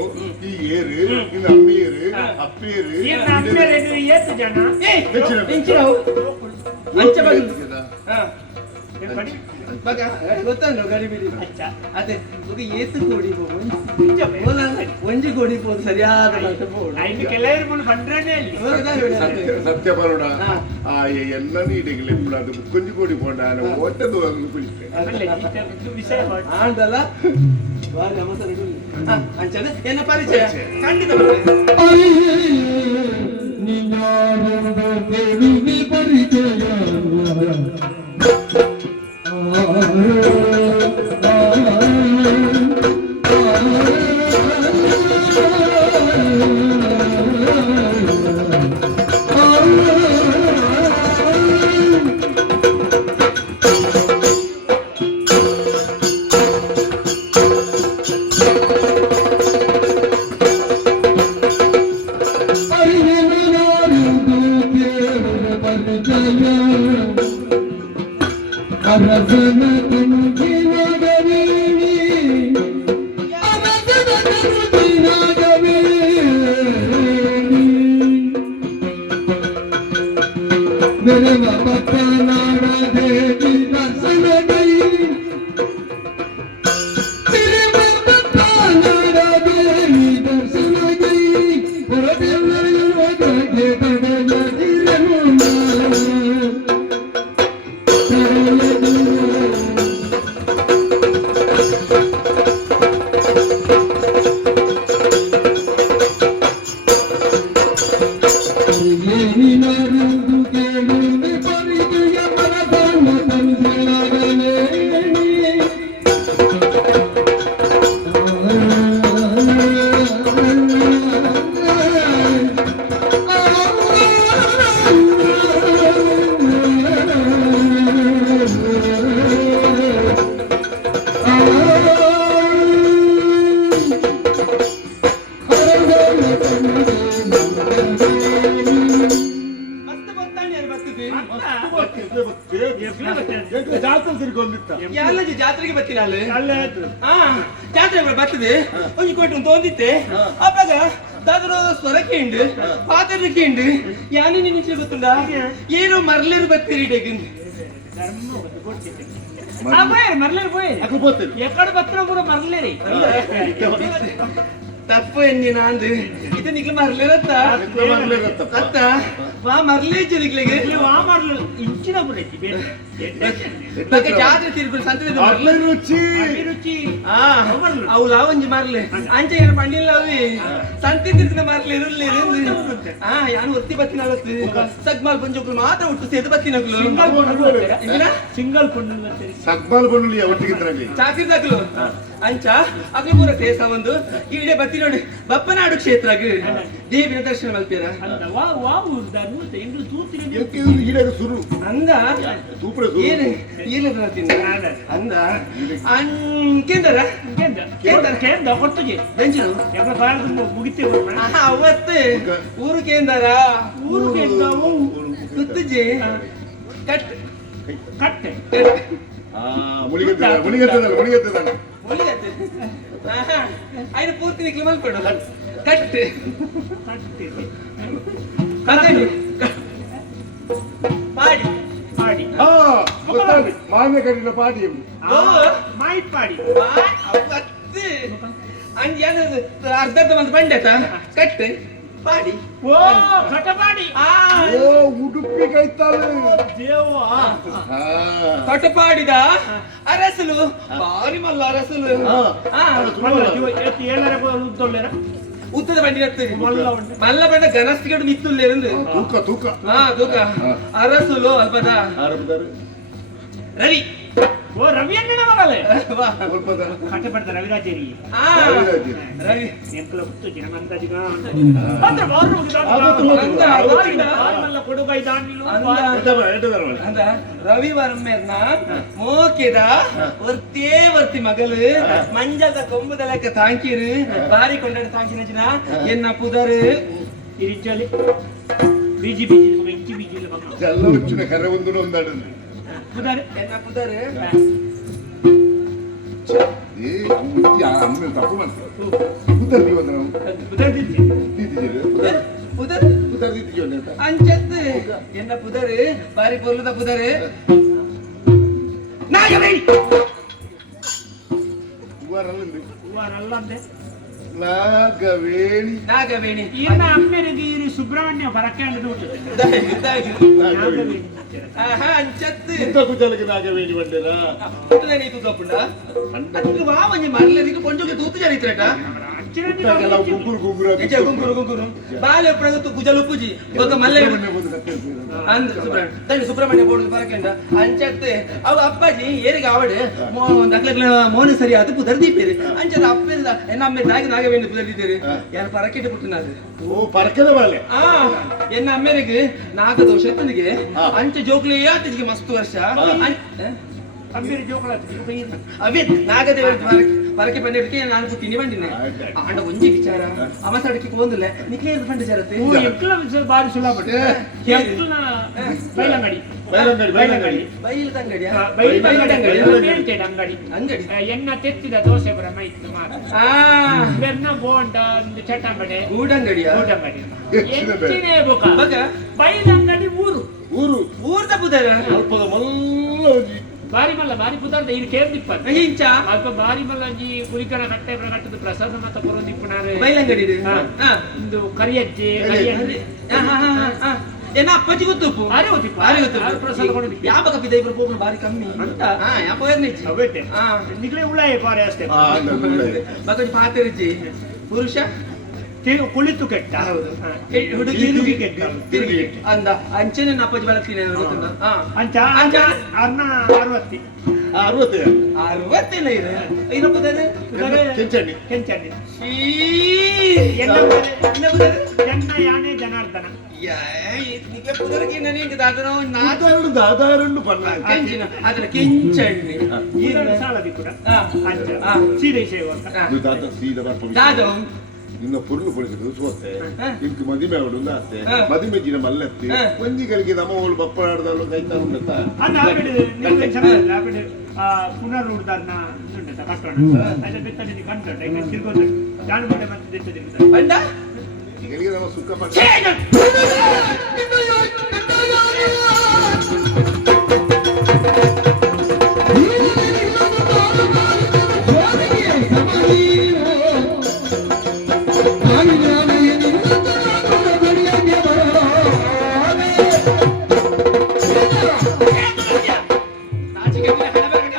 ಈ ಏರು ಇನ್ನ ಅಮ್ಮಿಯರು ಅಪ್ಪೇರು ಏನ್ ಅಪ್ಪೇರು ಏತು ಜನ ಇಂಚಿನವು ಅಂಚ ಬಗಲು ಬಡಿ ಬಗ ಗೊತ್ತಲ್ಲ ಗರಿಬಿಡಿ ಅಚ್ಚ ಅದೇ ಒಂದು ಏತು ಕೋಡಿ ಒಂಜಿ ಕೋಡಿ ಪೋದು ಸರಿಯಾದ ಮಾತು ಬೋಡು ಐದು ಕೆಲವರು ಮುನ್ನ ಬಂದ್ರನೇ ಅಲ್ಲಿ ಸತ್ಯ ಬರೋಣ ಆ ಎಲ್ಲ ನೀಡಿಗೆ ಅದು ಕೊಂಜಿ ಕೋಡಿ ಪೋಂಡ ಒಟ್ಟದು ಅದನ್ನು ಕುಳಿತೆ ಅಲ್ಲ ಇದು ವಿಷಯ ಆಂದಲ್ಲ ಬಾರಿ ನಮಸ್ಕಾರ ಅಂಚನ ಏನ ಪರಿಚಯ ಖಂಡಿತ मेरे बाबा नारा देवी दर्शन गई मेरे बाबा नारा देवी दर्शन गई और के बड़े नदी रंगा ये ತಿರ್ಗೊಂಡಿತ್ತ ಯಾಲಜಿ ಜಾತ್ರೆಗೆ ಬರ್ತೀನಿ ಅಲ್ಲಿ ಅಲ್ಲೇ ಆಯ್ತು. ಆ ಜಾತ್ರೆ ಬರ್ತದೆ ಒಂಜಿ ಕೊಟ್ಟು ತೋಂದಿತ್ತೆ ಅಪ್ಪಾಗ ದಾದರ ಸ್ವರಕ್ಕೆ ಉಂಡು ಪಾತ್ರಕ್ಕೆ ಉಂಡು ಯಾನಿ ನಿಮಿಷ ಗೊತ್ತುಂಡ ಏನು ಮರ್ಲೇರು ಬರ್ತೀರಿ ಡೇಕಿಂದು ಧರ್ಮ ಒಂದು ಕೊಡ್ತಿದ್ದೆ. ಆ పోయారు మరలేరు పోయారు ಅಕ್ಕೋತೀನಿ ఎక్కడ బతున్నా కూడా మరలేరు ತಪ್ಪು ಎನ್ನಿ ನಾಂದು ಇದು ನಿಗ್ಲು ಮರ್ಲೇರತ್ತ ಅತ್ತ ವಾ ಮರ್ಲೇಜ್ ನಿಗ್ಲಿಗೆ ఆ మరలు ఇంచినప్పుడు ಬಗ್ಗೆ ಜಾತ್ರೆ ತಿರುಗುಲು ಸಂತೆ ಮರ್ಲೆ ರುಚಿ ರುಚಿ ಅವುಲ ಒಂಜಿ ಮರ್ಲೆ ಅಂಚೆ ಏನು ಪಂಡಿಲ್ಲ ಅವಿ ಸಂತೆ ತಿರ್ಗಿನ ಮರ್ಲೆ ಇರುಲ್ಲೇರು ಯಾನು ಒತ್ತಿ ಬತ್ತಿನ ಅವತ್ತು ಸಗ್ಮಾಲ್ ಪಂಜೋಕ್ಲು ಮಾತ್ರ ಒಟ್ಟು ಸೇದು ಬತ್ತಿನಕ್ಲು సింగల్ పండు ಸಗ್ಮಾಲ್ ಬನ್ನುಲಿ ಒಟ್ಟಿಗಿದ್ರಲ್ಲಿ ಚಾಕಿರ್ ದಕ್ಲು ಅಂಚ ಅಗ್ಲು ಪೂರ ದೇಶ ಒಂದು ಈಡೆ ಬತ್ತಿ ನೋಡಿ ಬಪ್ಪನಾಡು ಕ್ಷೇತ್ರಗ್ ದೇವಿನ ದರ್ಶನ ಮಲ್ಪೇರ వావు దాని ఎందు తూతిని ಈಡಾಗ ಸುರು ಅಂದ ಸೂಪರ್ ಸುರು ಏನು ಏನು ತಿಂದ ಅಂದ ಕೇಂದ್ರ కేంద్ర కొట్టుజి ದಂಚರು ఎక్కడ బాగా ముగితే ಅವತ್ತು ಊರು ಕೇಂದ್ರ ఊరు కేంద్రవు ತುತ್ತಜಿ ಕಟ್ కట్టే ಮುಳಿಗತ್ತದಲ್ಲ ಒಳ್ಳೆಯದು ఆయన పూర్తి నీకు మల్పడు కట్ కట్టే కదండి పాడి పాడి ಮಾನ್ಯ ಕಡಿನ ಪಾಡಿ ಓ ಮಾಯಿ ಪಾಡಿ ಅವತ್ತು ಅಂದ್ ಏನು ಅರ್ಧ ಮಂದಿ ಬಂಡೆತ ಕಟ್ ಪಾಡಿ ಓ ಕಟಪಾಡಿ ಓ ಉಡುಪಿ ಕೈತಾಳೆ ದೇವ ಕಟಪಾಡಿದ ಅರಸಲು ಬಾರಿ ಮಲ್ಲ ಅರಸಲು ಏಳರ ಉದ್ದೊಳ್ಳೆರ ಉದ್ದದ ಬಂಡಿ ಹತ್ತಿರಿ ಮಲ್ಲ ಉಂಟು. ಮಲ್ಲ ಬಂಡ ಗನಸ್ತಿಗಡು ನಿತ್ತುಲ್ಲೇರಂದು ತೂಕ ತೂಕ ಅರಸುಲು ಅಲ್ಪದ ರವಿ ಓ ರವಿ ಅಣ್ಣನ ಮಗಲೇ ವಾ ಸ್ವಲ್ಪದ ಕಟ್ಟಪಡ್ತ ರವಿರಾಜೇರಿ ರವಿ ಎಂಕಲ ಗುತ್ತು ಜನ ಅಂದಾಜಿಗ ಅಂದ್ರೆ ಬಾರು ಮಲ್ಲ ಕೊಡುಗೈ ದಾಂಡಿಲು அந்த ரவி வர்மர்ನ மோಕೆದ ಒರ್ತಿ ಮಗಲು ಮಂಜದ ಕೊಂಬುದಲಕ ತಾಂಕಿರು ಬಾರಿ ಕೊಂಡಾಡ ತಾಂಕಿನಜಿನ ಎನ್ನ ಪುದರು ಇರಿಚಲಿ ಬಿಜಿ ಬಿಜಿ ಬೆಂಕಿ ಬಿಜಿ ಮಗ ಜಲ್ಲ ಹುಚ್ಚಿನ ಕರೆ ಒಂದು ಒಂದಾಡಲ್ಲಿ ಪುದಾರೆ ಎನ್ನ ಪುದರು ಅಮ್ಮ ತಪ್ಪು ಮಾಡ್ತಾರೆ ಉತ್ತರ ನೀವು ನಾವು ಪುದಾರೆ ದಿತ್ತಿ ಪುದರು ಉತ್ತರ ದಿತ್ತಿಗೆ ಅಂತ ಅಂಚತ್ತು ಎನ್ನ ಪುದರು ಬಾರಿ ಪೊರ್ಲದ ಪುದರು ನಾಗವೇಣಿ ಹೂವಾರಲ್ಲಂದು ವಾರಲ್ಲ ಅಂದೆ ನಾಗವೇಣಿ ಈನ ಅಮ್ಮೆರಿಗೆ ಈ ಸುಬ್ರಹ್ಮಣ್ಯ ಬರಕ್ಕಾಂಡ್ ನಾಗವೇಣಿ ಅಂಚತ್ತು ಇಂಥ ಕುಜಾಲಕ್ಕೆ ನಾಗವೇಣಿ ಬಂದಿರ ನೀ ತೂತಪ್ಪುಂಡ ಅದಕ್ಕೆ ವಾ ಒಂಜಿ ಮರ್ಲದಿಗೆ ಪೊಂಜೋಗೆ ತೂತು ಜರಿತ್ರೇಟ ಗುಂಪುರು ಗುಂಪುರು ಗುಂಗುರು ಗುಂಗುರು ಬಾಲೆ ಎಪ್ಪಡಗತ್ತು ಕುಜಲು ಪೂಜಿ ಬೊಕ್ಕ ಮಲ್ಲೆ ಅಂದ್ ಸುಬ್ರಹ್ಮಣ್ಯ ಬೋರ್ಡ್ ಬರಕೆಂಡ ಅಂಚತ್ತೆ ಅವ ಅಪ್ಪಾಜಿ ಏರಿಗೆ ಆವಡೆ ನಕ್ಲ ಮೋನ ಸರಿ ಅದು ಪುದರ್ದೀಪೇರಿ ಅಂಚದ ಅಪ್ಪೇರಿದ ಎನ್ನ ಅಮ್ಮೆ ನಾಗವೇಣಿ ಪುದರ್ದಿದ್ದೇರಿ ಯಾರು ಪರಕೆಟ್ಟು ಪುಟ್ಟಿನಾದ್ರು ಓ ಪರಕದ ಬಾಲೆ ಎನ್ನ ಅಮ್ಮೆರಿಗೆ ನಾಗದೋಷ ಎತ್ತನಿಗೆ ಅಂಚ ಜೋಕ್ಲಿ ಆತಿಗೆ ಮಸ್ತ್ ವರ್ಷ ಅಮ್ಮೆರಿ ಜೋಕಳ ಅವೇ ನಾಗದೇವ ಪರಕೆ ಪಂಡಿಗೆ ನಾನು ತಿನ್ನಿ ಬಂದಿನಿ ಅಂಡ ಒಂಜಿ ವಿಚಾರ ಅಮಸಡಕ್ಕೆ ಹೋಂದಿಲ್ಲ ನಿಕ್ಲೇ ಪಂಡ ಜರತೆ ಓ ಎಕ್ಲ ವಿಚಾರ ಬಾರಿ ಸುಲಭ ಎಕ್ಲ ಬೈಲಂಗಡಿ ಬೈಲ್ ತಂಗಡಿಯ ಅಂಗಡಿ ಅಂಗಡಿ ಎನ್ನ ತೆತ್ತಿದ ದೋಸೆ ಬರ ಮೈತ್ ಮಾರ ಬೆನ್ನ ಬೋಂಡ ಒಂದು ಚಟಂಬಡೆ ಗೂಡಂಗಡಿಯ ಊಟಂಗಡಿ ಹೆಚ್ಚಿನೇ ಬೊಕ ಬಗ ಬೈಲಂಗಡಿ ಊರು ಊರ್ದ ಪುದರ ಅಲ್ಪದ ಮಲ್ಲ ಬಾರಿ ಮಲ್ಲ ಬಾರಿ ಪುದಾರ್ದ ಇದು ಕೇರ್ದಿಪ್ಪ ಹಿಂಚ ಅಲ್ಪ ಬಾರಿ ಮಲ್ಲ ಜಿ ಗುರಿಕನ ಕಟ್ಟೆ ಕಟ್ಟದ ಪ್ರಸಾದ ಮತ ಕೊರೋದಿಪ್ಪನಾರೆ ಬೈಲಂಗಡಿ ಇಂದು ಕರಿಯಜ್ಜೆ ಏನ ಅಪ್ಪಾಜಿ ಗೊತ್ತುಪ್ಪು ಆರೆ ಗೊತ್ತಿಪ್ಪ ಆರೆ ಗೊತ್ತು ಪ್ರಸಾದ ಕೊಡೋದಿಪ್ಪ ಯಾವ ಕಪಿದ ಇಬ್ರು ಹೋಗ್ಲು ಬಾರಿ ಕಮ್ಮಿ ಅಂತ ಯಾಪ ಏನಿಚ್ಚಿ ಅವೇಟೆ ನಿಗ್ಲೇ ಉಳ್ಳಾಯ ಪಾರೆ ಅಷ್ಟೇ ಮಗಜಿ ಪಾತಿರಿಜ್ಜಿ ಪುರುಷ ಕುಳಿತು ಕೆಟ್ಟ ಹುಡುಗಿ ಕೆಟ್ಟ ತಿರುಗಿ ಅಂದ ಅಂಚೆನೆ ಅಪ್ಪಾಜಿ ಬಳಸ್ತೀನಿ ಅಂಚ ಅಂಚ ಅರ್ನ 60 ಅರವತ್ತೇನ ಇದೆ ಏನಪ್ಪದ ಕೆಂಚಣ್ಣಿ ಕೆಂಚಣ್ಣಿ ಎನ್ನ ಜನ್ನ ಯಾನೆ ಜನಾರ್ದನ ದಾದಾರಂಡು ಬಣ್ಣ ಅದರ ಕೆಂಚಣ್ಣಿ ಸಾಲದಿ ಕೂಡ ಅಂಚ ಸೀರೆ ಸೇವ ಸೀದಾ ದಾದು ನಿನ್ನ ಪುರ್ಲು ಪೊಳಿಸಿದ್ರು ಸೋತೆ ಇಂಕ ಮದಿಮೆ ಅವಳು ಆಸೆ ಹಾ. ಮದಿಮೆ ಜಿನ ಮಲ್ಲತ್ತಿ ಹಾ. ಒಂದಿಗಳಿಗೆ ನಮ್ಮ ಅವಳು ಬಪ್ಪಳಾಡ್ದಲ್ಲ ಕೈತಾ ಉಂಡತ್ತ ಪುನರ್ ಉಡ್ದಾರ್ನ ಕಟ್ಟೋಣ ಅದೇ ಬೆತ್ತಡಿ ಕಂಟೋಣ ಈಗ ತಿರ್ಗೋದು ಜಾಣಬಡೆ ಮತ್ತೆ ತೆತ್ತದಿ ಬಂದ ಈಗಳಿಗೆ ನಮ್ಮ ಸುಖ ಮಾಡಿ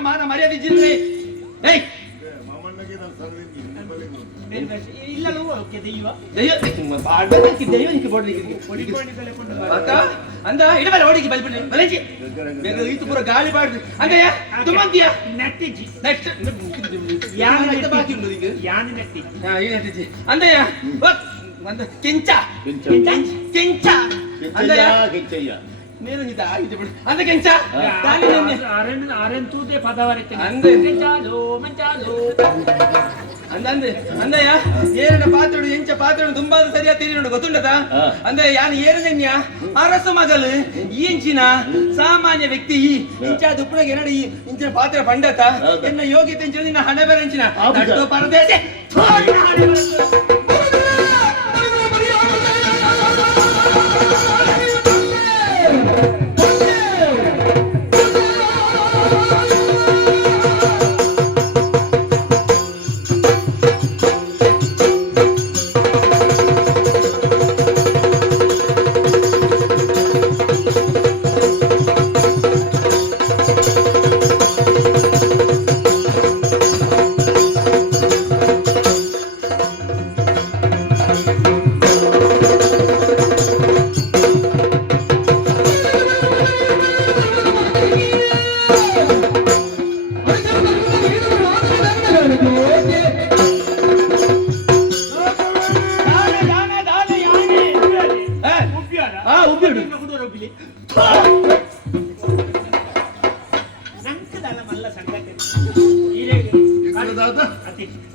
ಮಾನ ಮರ್ಯಾದೆ ಜಿಲ್ಲೆ ಏಯ್ ಮಾಮಣ್ಣಗೆ ನಾನು ಸರಿದಿ ಇಲ್ಲಲೂ ಓಕೆ ದೈವ ದೈವ ಬಾಡ್ಬೇಕು ದೈವ ನಿಕ್ಕೆ ಬೋಡ್ಲಿಕ್ಕೆ ಹೊಡಿಕೊಂಡಿದ್ದಲೆ ಕೊಂಡು ಅಕ್ಕ ಅಂದ ಇಡಬಲ್ಲ ಓಡಿಗೆ ಬಲ್ಬಿಡಿ ಬಲಜಿ ಬೇಗ ಈತು ಪೂರ ಗಾಳಿ ಬಾಡ್ದು ಅಂಗಯ್ಯ ತುಮಂತಿಯ ನೆಟ್ಟಿಜಿ ನೆಕ್ಸ್ಟ್ ಯಾನ ಯಾನ ಇದ್ದ ಬಾಕಿ ಉಂಟು ಈಗ ಯಾನ ನೆಟ್ಟಿಜಿ ಹಾ ಈಗ ನೆಟ್ಟಿಜಿ ಅಂದಯ್ಯ ಒಂದು ಕೆಂಚ ಕೆಂಚ ಅಂದಯ್ಯ ಕೆಂಚಯ್ಯ ನೀನು ಇದ ಆಗಿದೆ ಬಿಡು ಅಂದ ಕೆಂಚ ದಾನಿ ನೆನ್ನೆ ಆರೆನ್ ತೂದೆ ಪದವರಿತೆ ಅಂದೆ. ಮಂಚಾಲು ಅಂದಂದೆ ಅಂದಯ್ಯ ಏರನ ಪಾತ್ರೋಡು ಎಂಚ ಪಾತ್ರೋಡು ತುಂಬಾ ಸರಿಯಾಗಿ ತಿರಿ ನೋಡು ಗೊತ್ತುಂಟದ ಅಂದ್ರೆ ಯಾನು ಏರನೆನ್ಯ ಅರಸ ಮಗಲು ಇಂಚಿನ ಸಾಮಾನ್ಯ ವ್ಯಕ್ತಿ ಇಂಚ ದುಪ್ಪುನ ಏನಡಿ ಇಂಚಿನ ಪಾತ್ರ ಪಂಡತ ಎನ್ನ ಯೋಗ್ಯತೆ ಇಂಚಿನ ನಿನ್ನ ಹಣೆ ಬರಂಚಿನ ದಟ್ಟೋ ಪರದೇಶ ಥೋಡಿನ ಹಣೆ ಬರಂಚಿನ.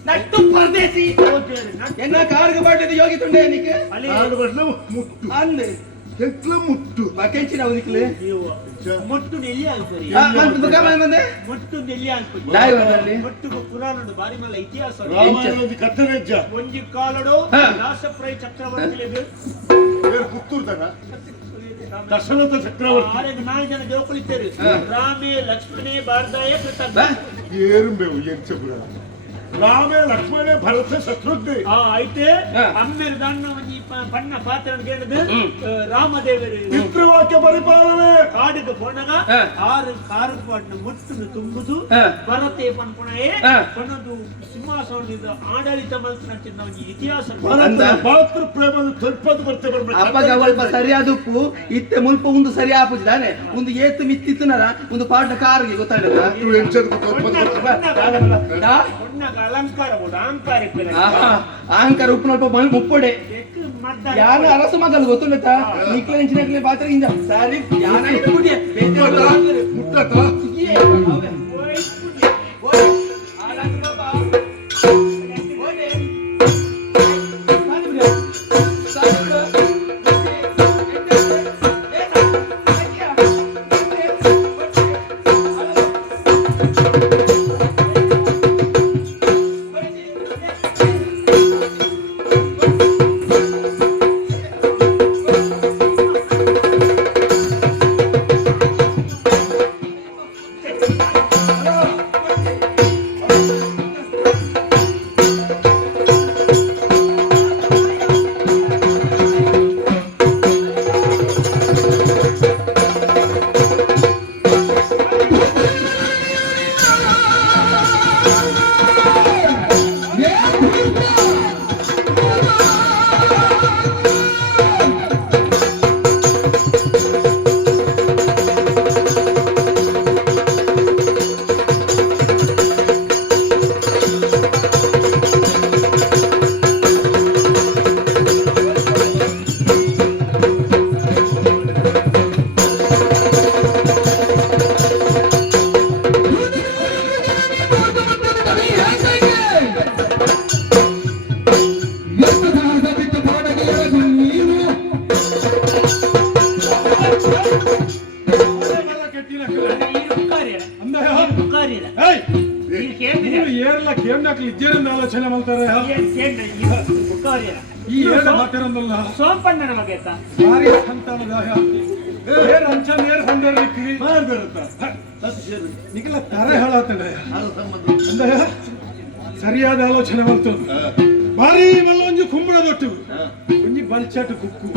ನಟ್ಟು ಪರದೇಶಿ ಎನ್ನ ಕಾರ್ಗ ಬಾಟದ ಯೋಗಿ ತುಂಡೆ ನಿಕ್ಕೆ ನಾಡು ಬಡ್ಲ ಮುಟ್ಟು ಅಂದೆ ಎಟ್ಲ ಮುಟ್ಟು ಬಕೆಂಚಿನ ಅವನಿಕ್ಲೆ ಮೊಟ್ಟು ನೆಲ್ಲಿ ಅಲ್ಪರಿ ಬಂದೆ ಮೊಟ್ಟು ನೆಲ್ಲಿ ಅಲ್ಪರಿ ದಾಯವಾದಲ್ಲಿ ಮೊಟ್ಟು ಪುರಾಣದ ಬಾರಿ ಮಲ್ಲ ಇತಿಹಾಸ ರಾಮಾಯಣದ ಕಥನೆಜ್ಜ ಒಂಜಿ ಕಾಲಡು ಹಾ. ರಾಸಪ್ರೈ ಚಕ್ರವರ್ತಿಲಿದು ಪುತ್ತೂರು ತನ ದಶರಥ ಚಕ್ರವರ್ತಿ ಆರೆಗ್ 4 ಜನ ದೇವಕುಳಿತೇರು ರಾಮೇ ಲಕ್ಷ್ಮಣೇ ಭಾರತಾಯ ಕೃತಜ್ಞ ಏರುಂಬೆವು ಎಂಚಪುರ ರಾಮೇ ಲಕ್ಷ್ಮಣೇ ಭರತ ಶತ್ರುಘ್ನೆ అయితే అమ్మేరు దాన్న ಒಂಜಿ ಪಣ್ಣ ಪಾತ್ರ ಕೇಳಿದು ರಾಮದೇವರು ಪಿತೃವಾಕ್ಯ ಪರಿಪಾಲನೆ ಕಾಡಿಗೆ ಪೊಣಗ ಕಾರು ಪಾಟ್ನ ಮುಟ್ಟನ್ನು ತುಂಬುದು ಭರತೆ ಪನ್ಪುಣಯೇ ಪಣದು ಸಿಂಹಾಸನದ ಆಡಳಿತ ಮಲ್ಸಿನ ಒಂಜಿ ಇತಿಹಾಸ ಪಾತ್ರ ಪ್ರೇಮದ ತೊಲ್ಪದ ಬರ್ತೆ ಅಪ್ಪಗ ಸ್ವಲ್ಪ ಸರಿಯಾದ ಉಪ್ಪು ಇತ್ತೆ ಮುಲ್ಪ ಒಂದು ಸರಿ ಆಪುಜಿದಾನೆ ಒಂದು ಏತು ಮಿತ್ತಿತ್ತುನರ ಒಂದು ಪಾಠ ಕಾರ್ಗೆ ಗೊತ್ತಾಗಲ್ಲ ಪೊಣ್ಣಗ ಅಲಂಕಾರ ಬೋಡು ಅಹಂಕಾರ ಅಹಂಕಾರ ಉಪ್ಪು ಸ್ವಲ್ಪ ಮುಪ್ಪೊಡೆ ಯಾನ ಅರಸ ಮಗಲು ಗೊತ್ತುಂಟ ನಿಕ್ಲೆ ಇಂಚಿನ ಪಾತ್ರ ಇಂಜ ಸರಿ ಯಾನ ಇದು ಕುಡಿಯ ಮುಟ್ಟತ ಪಾತಿರೊಂದಲ್ಲ ಸೋಂಪಣ್ಣನ ಮಗೇತ ಭಾರಿ ಸಂತಾನದಾಯ ಏರ್ ಅಂಚ ನೇರ್ ಸಂಡರ್ ನಿಕ್ಲಿ ನಿಖಿಲ ತರೆ ಹೇಳತ್ತಂಡಯ್ಯ ಅಂದಯ್ಯ ಸರಿಯಾದ ಆಲೋಚನೆ ಬಂತು ಭಾರಿ ಮಲ್ಲ ಒಂಜಿ ಕುಂಬಳದೊಟ್ಟು ಒಂಜಿ ಬಲ್ಚಾಟು ಕುಕ್ಕು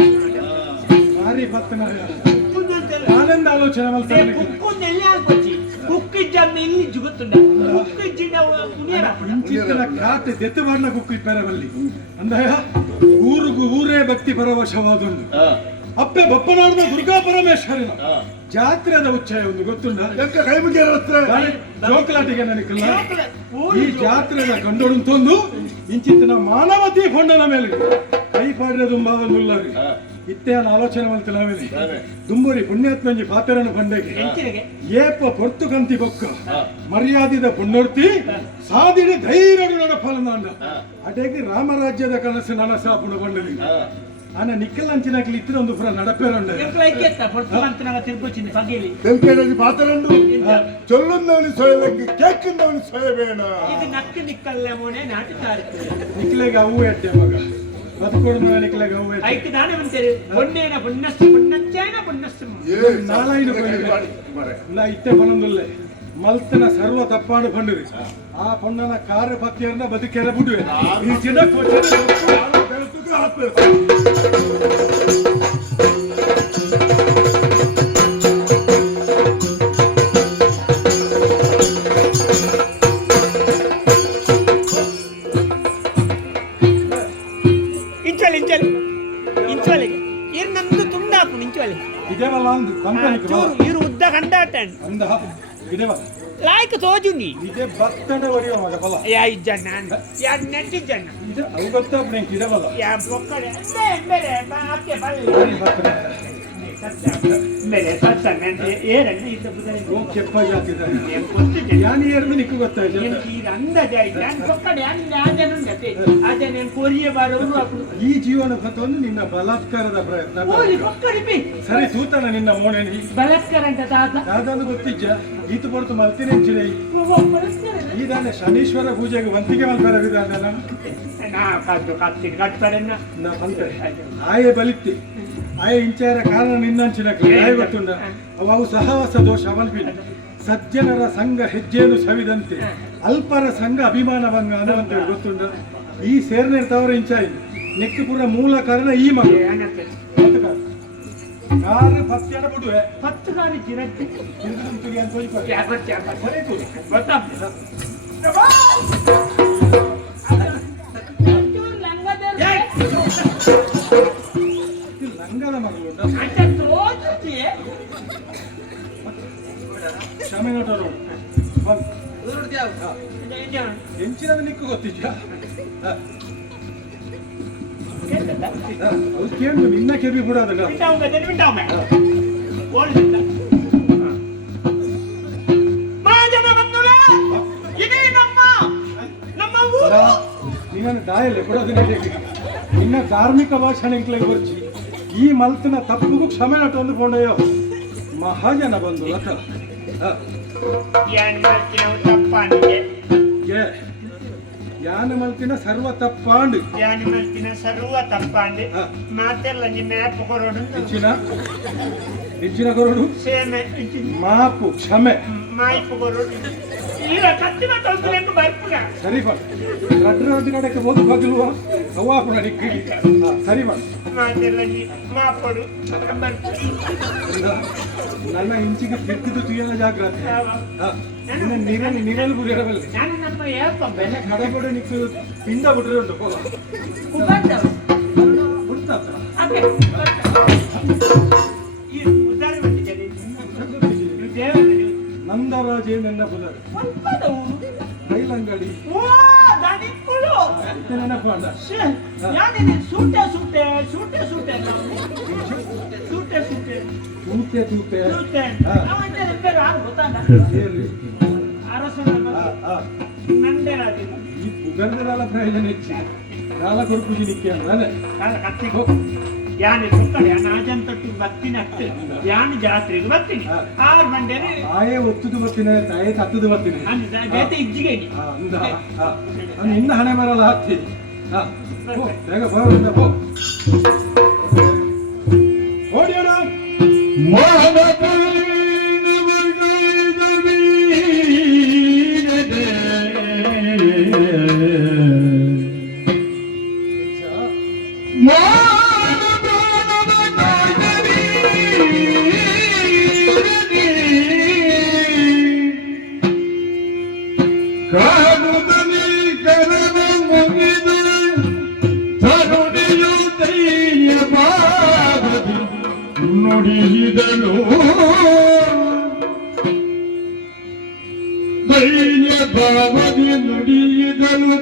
ಭಾರಿ ಪತ್ತನಾಯ ಆನಂದ ಆಲೋಚನೆ ಮಲ್ತಾನೆ ಕುಕ್ಕುಂದೆಲ್ಲಿ ಆಗ್ಬಚ್ಚಿ ಕುಕ್ಕಿಜ್ಜನ್ನು ಇಲ್ಲಿ ಜುಗುತ್ತುಂಡ ಕುಕ್ಕಿಜ್ಜಿನ ಕುಣಿಯರ ಇಂಚಿನ ಖಾತೆ ದೆತ್ತು ಬರ್ನ ಕುಕ್ಕು ಇಪ್ಪರವಲ್ಲಿ ಅಂದಯ್ಯ ಊರಿಗೂ ಊರೇ ಭಕ್ತಿ ಪರವಶವಾದುಂಡು ಅಪ್ಪೆ ಬಪ್ಪನಾರ್ದ ದುರ್ಗಾ ಪರಮೇಶ್ವರನ ಜಾತ್ರೆದ ಉಚ್ಚಾಯ ಒಂದು ಗೊತ್ತುಂಡ ಕೈ ಮುಗಿಯ ಜೋಕಲಾಟಿಗೆ ನನಗಿಲ್ಲ ಈ ಜಾತ್ರೆದ ಕಂಡೋಡು ತಂದು ಇಂಚಿತ್ತಿನ ಮಾನವತಿ ಕೊಂಡನ ಮೇಲೆ ಕೈ ಪಾಡ್ರೆ ದುಂಬಾದಲ್ಲರಿ ಇತ್ತೇನ ಆಲೋಚನೆ ಮಾಡ್ತಿಲ್ಲ ಆಮೇಲೆ ದುಂಬುರಿ ಪುಣ್ಯಾತ್ಮಂಜಿ ಪಾತೆರನ ಬಂಡೆಗೆ ಏಪ ಪೊರ್ತು ಕಂತಿ ಬೊಕ್ಕ ಮರ್ಯಾದಿದ ಪುಣ್ಣೊರ್ತಿ ಸಾದಿಡಿ ಧೈರ್ಯಡು ನಡಪಲಂದ ಅಡೆಗೆ ರಾಮರಾಜ್ಯದ ಕನಸು ನನಸಾಪುಣ ಬಂಡಲಿ ಆನ ನಿಕ್ಕಲಂಚಿನಾಗ್ಲಿ ಇತ್ತಿನ ಒಂದು ಪುರ ನಡಪೇರುಂಡ ತಿರುಪತಿ ಪಗೇಲಿ ತೆಂಪೇರಲ್ಲಿ ಪಾತರಂಡು ಚೊಲ್ಲುಂದವನಿ ಸೊಯಲಕ್ಕೆ ಕೇಕಿಂದವನಿ ಸೊಯಬೇಡ ಇದು ನಕ್ಕು ನಿಕ್ಕಲ್ಲ ಮೋನೆ ನಾಟಕ ನಿಕ್ಲೆಗೆ ಅವು ಎಟ್ಟೆ ಮಗ ಬದುಕೊಡು ನಿಕ್ಲೆಗೆ ಅವು ಎಟ್ಟೆ ಐಕ್ ದಾನೆ ಬಂತೇರಿ ಪೊನ್ನೇನ ಪುಣ್ಣಸ್ಸು ಪುಣ್ಣಚ್ಚೇನ ಪುಣ್ಣಸ್ಸು ನಾಳೈನು ನಾ ಇತ್ತೆ ಬನೊಂದುಲ್ಲೆ ಮಲ್ತನ ಸರ್ವ ತಪ್ಪಾಡು ಪಂಡಿರಿ ಆ ಪೊಣ್ಣನ ಕಾರ್ಯ ಭಕ್ತಿಯನ್ನ ಬದುಕೆರ ಬಿಡುವೆ ಈ ಜಿನ ಇದೇವಲ್ಲ ಅಂದು ಇವರು ಉದ್ದ ಕಂಡಾಟನ್ ಅಂದ ಇದೇವಲ್ಲ ಲಾಯ್ಕ ತೋಜುನಿ ಇದೇ ಭತ್ತಡ ಹೊಡೆಯುವ ಮಗ ಫಲ ಯಾ ಇಜ್ಜಣ್ಣ ಯಾ ನೆಟ್ಟಿ ಜಣ್ಣ ಇದು ಅವು ಗೊತ್ತಾಗ್ಬಿಡಿ ಇದೇವಲ್ಲ ಯಾ ಬೊಕ್ಕಡೆ ಬೇರೆ ಅಕ್ಕೆ ಬಲ್ಲ ಬೇರೆ ಸತ್ಸಂಗ ಏರಣ್ಣ ಇದ್ದ ಬುದರಿ ಕೆಪ್ಪ ಜಾತಿದ್ದಾರೆ ಏನ್ ಗೊತ್ತಿದೆ ಯಾನಿ ಏರ್ಮಿ ನಿಕ್ಕು ಗೊತ್ತಾಯ್ತು ಏನ್ ಈ ಅಂದಾಜ ಆಯ್ತು ನಾನು ಬೊಕ್ಕಡೆ ಆಜನ ಉಂಟೆ ಆಜನ ಏನು ಕೊರಿಯ ಬಾರವರು ಈ ಜೀವನ ಬಂತೊಂದು ನಿನ್ನ ಬಲಾತ್ಕಾರದ ಪ್ರಯತ್ನ ಓಲಿ ಬೊಕ್ಕಡೆ ಬಿ ಸರಿ ಸೂತನ ನಿನ್ನ ಮೋಣೆನಿ ಬಲಾತ್ಕಾರ ಅಂತ ತಾತ ಯಾವ್ದಾದ್ರು ಗೊತ್ತಿಜ್ಜ ಈತ ಹೊರತು ಮಲ್ತಿನ ಹೆಂಚಿನ ಈ ದಾನೆ ಶನೀಶ್ವರ ಪೂಜೆಗೆ ವಂತಿಗೆ ಮಲ್ಪರ ವಿಧಾನ ನಾ ಕಾದು ಕಾತ್ತಿ ಕಟ್ತಾರೆನ್ನ ನಾ ಬಂದೆ ಆಯೆ ಬಲಿತ್ತಿ ಆಯ ಇಂಚಾರ ಕಾರಣ ನಿನ್ನಂಚಿನ ಆಯ ಗೊತ್ತುಂಡ ಅವು ಸಹವಾಸ ದೋಷ ಅವಲ್ಪಿನ ಸಜ್ಜನರ ಸಂಘ ಹೆಜ್ಜೆಯನ್ನು ಸವಿದಂತೆ ಅಲ್ಪರ ಸಂಘ ಅಭಿಮಾನವಂಗ ಅನ್ನುವಂತ ಗೊತ್ತುಂಡ ಈ ಸೇರ್ನಿರ್ತವರ ಇಂಚಾಯಿ ನೆಕ್ಕು ಪುರ ಮೂಲ ಕಾರಣ ಈ ಮಗ ಕಾರು ಪತ್ಯನ ಬಿಡುವೆ ಹತ್ತು ಕಾಲಿ ಚಿರಕ್ಕೆ ಲಂಗದ ಮಗಳು ಕ್ಷಮೆ ನೋಟರು ಹೆಂಚಿನ ನಿಕ್ಕು ಗೊತ್ತಿದ್ಯ ಅದು ಕೇಳು ನಿನ್ನ ಕೆರ್ವಿ ಬಿಡೋದಲ್ಲ ನಿನ್ನ ದಾಯಲ್ಲೇ ಬಿಡೋದು ನಿನ್ನ ಧಾರ್ಮಿಕ ಭಾಷಣಕ್ಕೆ ಬರ್ಚಿ ಈ ಮಲ್ತಿನ ತಪ್ಪಿಗೂ ಕ್ಷಮೆ ನಟೊಂದು ಕೊಂಡಯ್ಯೋ ಮಹಾಜನ ಬಂದು ಲತ ಯಾನ ಮಲ್ತಿನ ಸರ್ವ ತಪ್ಪಾಂಡು ಯಾನ ಮಲ್ತಿನ ಸರ್ವ ತಪ್ಪಾಂಡು ಮಾತೆಲ್ಲ ಮ್ಯಾಪ್ ಕೊರೋಡು ಹೆಚ್ಚಿನ ಕೊರೋಡು ಸೇಮೆ ಮಾಪು ಕ್ಷಮೆ ಮಾಯ್ಪು ಕೊರೋಡು ಈಗ ಕತ್ತಿನ ತೊಂದರೆಂದು ಬರ್ಪುಗ ಸರಿ ಬಾ ರಡ್ಡು ಕಡೆಗೆ ಹೋದು ಬಗಲುವ ಅವಾಪುಣ ನಿಕ್ಕಿಡಿ ಸರಿ ಬಾ ಮಾತೆಲ್ಲ ಮಾಪಡು ನನ್ನ ಇಂಚಿಗೆ ತಿರ್ತಿದ್ದು ತುಯ್ಯನ ಜಾಗ್ರತೆ ನೀರಲ್ಲಿ ಗುರಿ ಇರಬಲ್ಲ ನಾನು ನಮ್ಮ ಏಪ ಬೆಲೆ ಕಡೆಗಡೆ ನಿಕ್ಕು ಪಿಂಡ ಬಿಟ್ರೆ ಉಂಟು ಕೋಲ ಉಂಟ ಅದೇ ಈ ಉದ್ದಾರ ಬಂದಿದೆ ದೇವರು ನಂದರಾಜೇ ನನ್ನ ಬುಧರ್ ಕೈಲಂಗಡಿ ಓ ದಾನಿಕ್ಕುಳು ನೆನಪಾಂಡ ಯಾನಿದೆ ಸೂಟೆ ಸೂಟೆ ಸೂಟೆ ಸೂಟೆ ಸೂಟೆ ಸೂಟೆ ತೂತೆ ತೂತೆ ಸೂಟೆ ಅವಂತೆ ಬೇರೆ ಯಾರು ಗೊತ್ತಾಗ ಅರಸನ ನಂದೆ ರಾಜಿ ಈ ಪುಗರ್ದಲ್ಲ ಪ್ರಯೋಜನ ಹೆಚ್ಚಿ ಕಾಲ ಕೊಡ್ಪುಜಿ ನಿಕ್ಕೆ ಅಂದ್ರೆ ಕಾಲ ಕತ್ತಿ ಯಾನಿ ಸುತ್ತಡೆ ನಾಜಂತಟ್ಟು ಬರ್ತೀನಿ ಅಷ್ಟೇ ಯಾನಿ ಜಾತ್ರೆಗೆ ಬರ್ತೀನಿ 6 ಮಂಡೇನೆ ಆಯೇ ಒತ್ತುದು ಬರ್ತೀನಿ ತಾಯೇ ತತ್ತದು ಬರ್ತೀನಿ ಜೊತೆ ಇಜ್ಜಿಗೆ ನಿನ್ನ ಹಣೆ ಮರಲ್ಲ ಹಾಕ್ತೀನಿ ಬೇಗ ಬಾರಿಂದ ಪೋ ಓಡಿಯೋಣ ನುಡಿಯಿದನು ಧೈರ್ಯ ಭಾವದಿ ನುಡಿಯಿದನು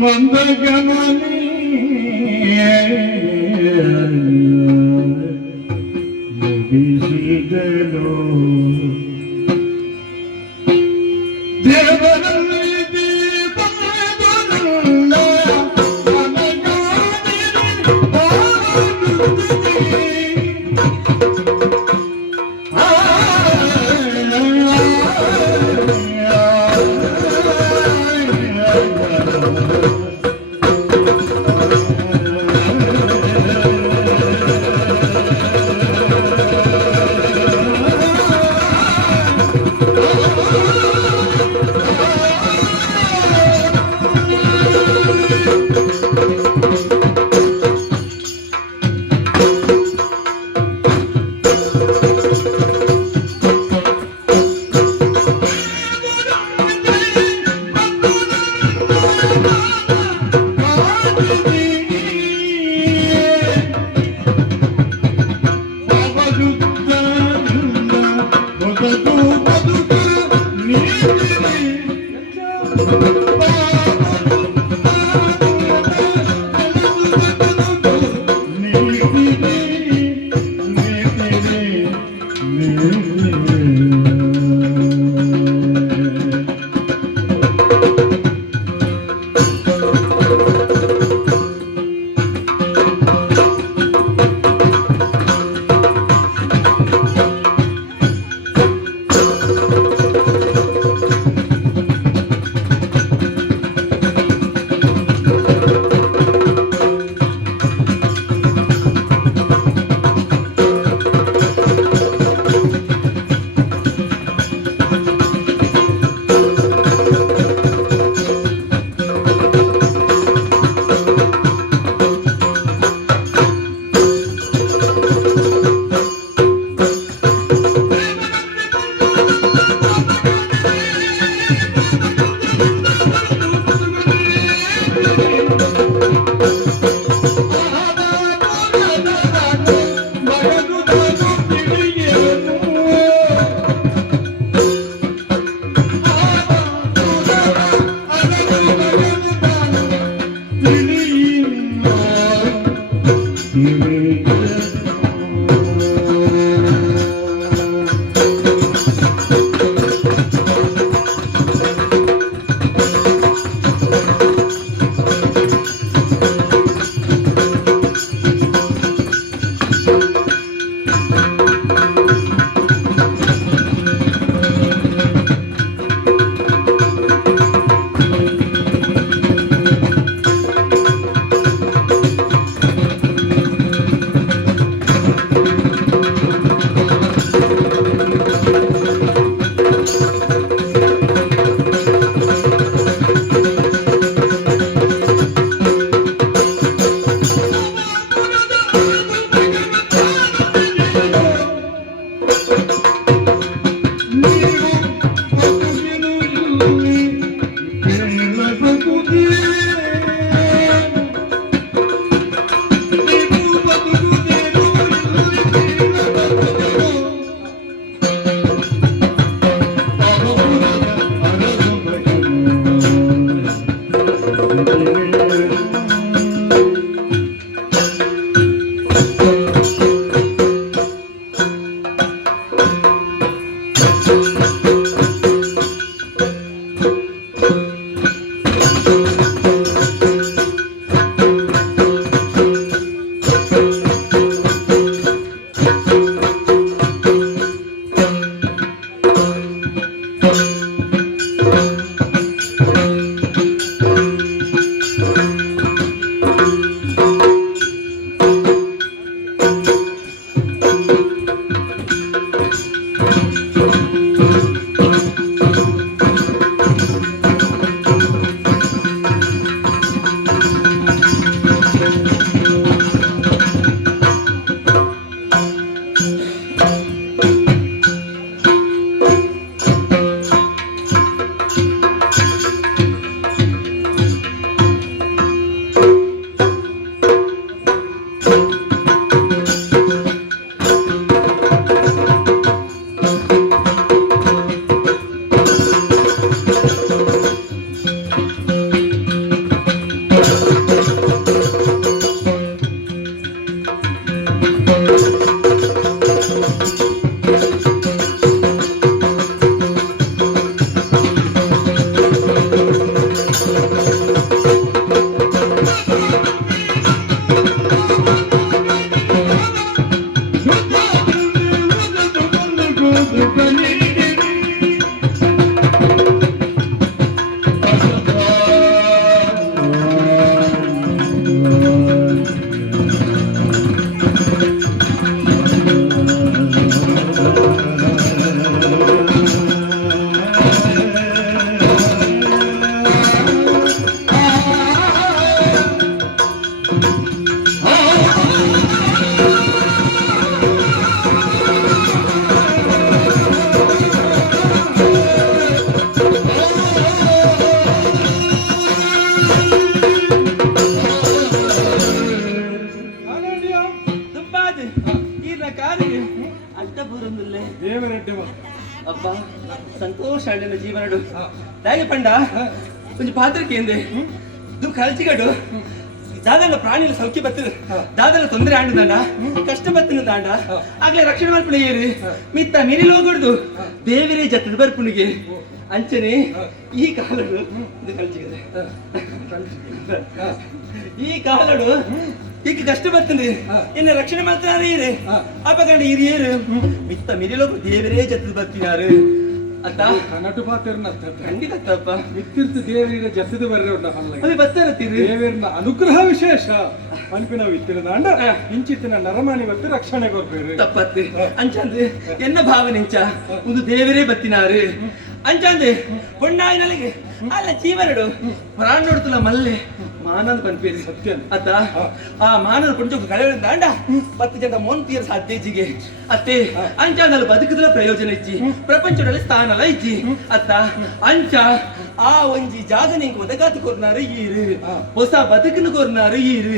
ಮಂದಗಮನಿ ಮುಗಿಸಿದನು ದೇವರಲ್ಲಿ ಕಾಲಿಗೆ ಅಡ್ಡ ಬರುವುದಿಲ್ಲ ದೇವರೆಡ್ಡೆ ಅಪ್ಪ ಸಂತೋಷ ಅಣ್ಣ ಜೀವನಡು ದಾಗೆ ಪಂಡ ಒಂದು ಪಾತ್ರಕ್ಕೆ ಎಂದೆ ಇದು ಕಳ್ಚಿಗಡು ದಾದಲ್ಲ ಪ್ರಾಣಿಲ ಸೌಖ್ಯ ಬರ್ತದೆ ದಾದಲ್ಲ ತೊಂದರೆ ಆಂಡದಂಡ ಕಷ್ಟ ಬರ್ತನ ದಾಂಡ ಆಗ್ಲೇ ರಕ್ಷಣೆ ಮಾಡ್ಪುಣ ಏರಿ ಮಿತ್ತ ಮಿರಿಲ್ ಹೋಗ್ಬಿಡ್ದು ದೇವರೇ ಜತ್ತದ ಬರ್ಪುಣಿಗೆ ಅಂಚನೆ ಈ ಕಾಲಡು ಇದು ಕಳ್ಚಿಗದೆ ಈ ಕಾಲಡು ಈಗ ಕಷ್ಟ ಬರ್ತದೆ ಇನ್ನ ರಕ್ಷಣೆ ಮಾಡ್ತಾರೆ ಇರಿ ಅಪಗಂಡ ಹಿರಿಯರು ಮಿತ್ತ ಮಿರಿಲೋಗು ದೇವರೇ ಜತ್ತದ ಬರ್ತಿನಾರು ಅತ್ತ ನಟು ಪಾತ್ರ ಖಂಡಿತ ತಪ್ಪ ಮಿತ್ತಿರ್ತು ದೇವರಿಗೆ ಜತ್ತದ ಬರ್ರೆ ಅದೇ ಬರ್ತಾರತ್ತೀರಿ ದೇವರಿನ ಅನುಗ್ರಹ ವಿಶೇಷ ಪಂಪಿನ ವಿತ್ತಿರದಾಂಡ ಇಂಚಿತ್ತಿನ ನರಮಾನಿ ಬತ್ತು ರಕ್ಷಣೆ ಕೊರ್ಬೇರು ತಪ್ಪತ್ತೆ ಅಂಚಂದ್ರೆ ಎನ್ನ ಭಾವನೆಂಚ ಒಂದು ದೇವರೇ ಬತ್ತಿನಾರು ಅಂಚಂದೆ ಪೊಣ್ಣಾಯಿನಲ್ಲಿಗೆ ಅಲ್ಲ ಜೀವನಡು ಪ್ರಾಣ ನೋಡ್ತಲ್ಲ ಮಲ್ಲೆ ಮಾನದ ಪಂಪೇರಿ ಸತ್ಯ ಅತ್ತ ಆ ಮಾನದ ಪಂಚೋಗ ಕಳೆದ ದಾಂಡ 10 ಜನ ಮೋನ್ ತೀರ ಸಾಧ್ಯಜಿಗೆ ಅತ್ತೆ ಅಂಚಾನಲ್ಲಿ ಬದುಕುದಲ ಪ್ರಯೋಜನ ಇಚ್ಚಿ ಪ್ರಪಂಚದಲ್ಲಿ ಸ್ಥಾನಲ ಇಚ್ಚಿ ಅತ್ತ ಅಂಚ ಆ ಒಂಜಿ ಜಾಗ ನಿಂಗೆ ಒದಗಾತು ಕೊರ್ನಾರು ಈರು ಹೊಸ ಬದುಕನ್ನು ಕೊರ್ನಾರು ಈರು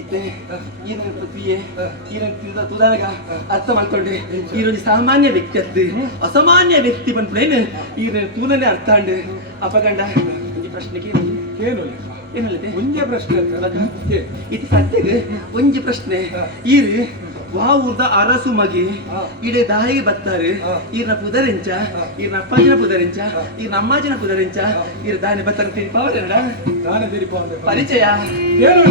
ಇತ್ತೆ ಈರನ ಪೃಥ್ವಿಯೇ ಈರನ ತಿಂದ ತುದಾಗ ಅರ್ಥ ಮಾಡ್ಕೊಂಡೆ ಈರೊಂದು ಸಾಮಾನ್ಯ ವ್ಯಕ್ತಿ ಅತ್ತು ಅಸಾಮಾನ್ಯ ವ್ಯಕ್ತಿ ಬಂದ್ಬಿಡೇನು ಈರನ ತೂಲನೆ ಅರ್ಥ ಅಂಡು ಅಪಗಂಡ ಈ ಪ್ರಶ್ನೆಗೆ ಏನು ಏನಲ್ಲದೆ ಒಂದೇ ಪ್ರಶ್ನೆ ಇದು ಸತ್ಯಗೆ ಒಂಜಿ ಪ್ರಶ್ನೆ ಈರು ವಾವುದ ಅರಸು ಮಗಿ ಇಡೆ ದಾಯಿಗೆ ಬತ್ತಾರೆ ಈರ್ನ ಪುದರೆಂಚ ಈರ್ನ ಅಪ್ಪಾಜಿನ ಪುದರೆಂಚ ಈರ್ನ ಅಮ್ಮಾಜಿನ ಪುದರೆಂಚ ಈರ್ ದಾನಿ ಬತ್ತಾರೆ ತಿರುಪಾವಲ್ಲ ದಾನ ತೆರಿಪ ಪರಿಚಯ ಏನು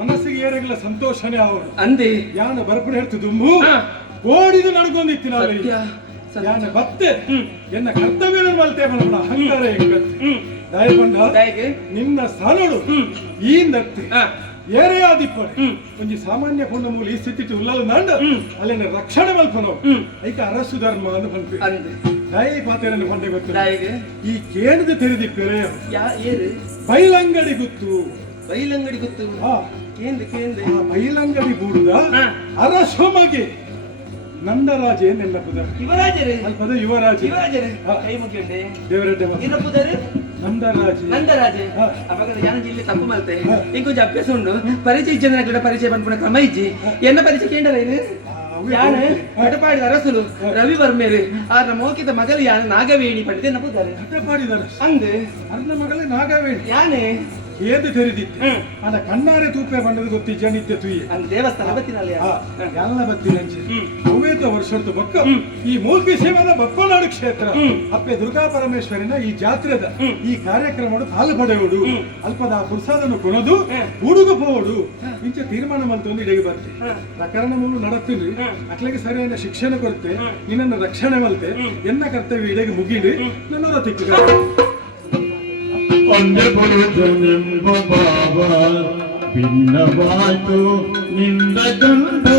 ಮನಸ್ಸಿಗೆ ಏರಗಲ ಸಂತೋಷನೇ ಅವರು ಅಂದೆ ಯಾನ ಬರ್ಪಡೆ ಹೇಳ್ತು ದುಂಬು ಕೋಡಿದು ನಡ್ಕೊಂಡಿತ್ತು ನಾವು ಯಾನ ಬತ್ತೆ ಎನ್ನ ಕರ್ತವ್ಯ ಮಲ್ತೆ ಬಂದ ಅಹಂಕಾರ ಹೆಂಗತ್ತೆ ದಯಪಂಡ ನಿನ್ನ ಸಾಲೋಡು ಈ ನತ್ತೆ ಏರೇ ಆದಿಪ್ಪಡೆ ಒಂಜಿ ಸಾಮಾನ್ಯ ಕೊಂಡ ಮೂಲ ಈ ಸ್ಥಿತಿ ಉಲ್ಲಲು ನಂಡ ಅಲ್ಲಿನ ರಕ್ಷಣೆ ಮಲ್ಪನೋ ಐಕ ಅರಸು ಧರ್ಮ ಅಂತ ಬಂದ್ವಿ ದಯ ಪಾತ್ರೆಯನ್ನು ಬಂಡೆ ಗೊತ್ತು ಈ ಕೇಂದ್ರ ತೆರೆದಿಪ್ಪರೆ ಬೈಲಂಗಡಿ ಗೊತ್ತು ಬೈಲಂಗಡಿ ಗೊತ್ತು ಬೈಲಂಗಡಿ ಬೂಡುದ ಅರಸೊಮಗೆ ನಂದರಾಜೆ ನೆನಪುದ ಯುವರಾಜರೇ ಅಲ್ಪದ ಯುವರಾಜೆ ಕೈ ಮುಗಿಯುಂಡೆ ದೇವರಡ್ಡೆ ಏನಪ್ಪುದರೆ ನಂದರಾಜೆ ಅವಾಗ ಯಾನ ಜಿಲ್ಲೆ ತಪ್ಪು ಮಲ್ತೆ ಇಂಕೊಂಚ ಅಭ್ಯಾಸ ಉಂಡು ಪರಿಚಯ ಜನಗಳ ಪರಿಚಯ ಬಂದ್ಬಿಡ ಕ್ರಮ ಇಜ್ಜಿ ಎನ್ನ ಪರಿಚಯ ಕೇಂದ್ರ ಇದು ಯಾನ ಕಟಪಾಡಿದ ಅರಸಲು ರವಿವರ್ಮೇರು ಆರ್ನ ಮೋಕಿತ ಮಗಲು ಯಾನ ನಾಗವೇಣಿ ಪಡೆದೆ ನಪ್ಪುತ್ತಾರೆ ಕಟಪಾಡಿದ ಅಂದು ಅರ್ನ ಮಗಲೇ ನಾಗವೇಣಿ ಯಾನೆ ಏದು ತೆರೆದಿತ್ತು ಅದ ಕಣ್ಣಾರೆ ತೂಪೆ ಬಂಡದ ಗೊತ್ತಿಜ್ಜ ನಿತ್ಯ ತುಯಿ ಅಂದ್ ದೇವಸ್ಥಾನ ಬತ್ತಿನಲ್ಲಿ ಎಲ್ಲ ಬತ್ತಿನಂಚೆ ಉಮೇತ ವರ್ಷದ ಬಕ್ಕ ಈ ಮೂಲ್ಕಿ ಸೇವನ ಬಪ್ಪನಾಡು ಕ್ಷೇತ್ರ ಅಪ್ಪೆ ದುರ್ಗಾ ಪರಮೇಶ್ವರಿನ ಈ ಜಾತ್ರೆದ ಈ ಕಾರ್ಯಕ್ರಮ ಹಾಲು ಪಡೆಯುವುದು ಅಲ್ಪದ ಪುರ್ಸಾದನ್ನು ಕೊನದು ಹುಡುಗ ಪೋಡು ಇಂಚ ತೀರ್ಮಾನ ಮಂತೊಂದು ಇಡೆಗೆ ಬರ್ತಿ ಪ್ರಕರಣ ಮೂಲ ನಡತ್ತೀರಿ ಅಕ್ಲೆಗೆ ಸರಿಯಾದ ಶಿಕ್ಷಣ ಕೊಡ್ತೆ ನಿನ್ನನ್ನು ರಕ್ಷಣೆ ಮಲ್ತೆ ಎನ್ನ ಕರ್ತವ್ಯ ಇಡೆಗೆ ಮುಗಿಲಿ ನನ್ನವರ ತಿಕ್ಕ ಒಂದೇ ಬರುವುದೆಂಬ ಭಾವ ಭಿನ್ನವಾಯ್ತು ನಿಂದ ಗಂಡು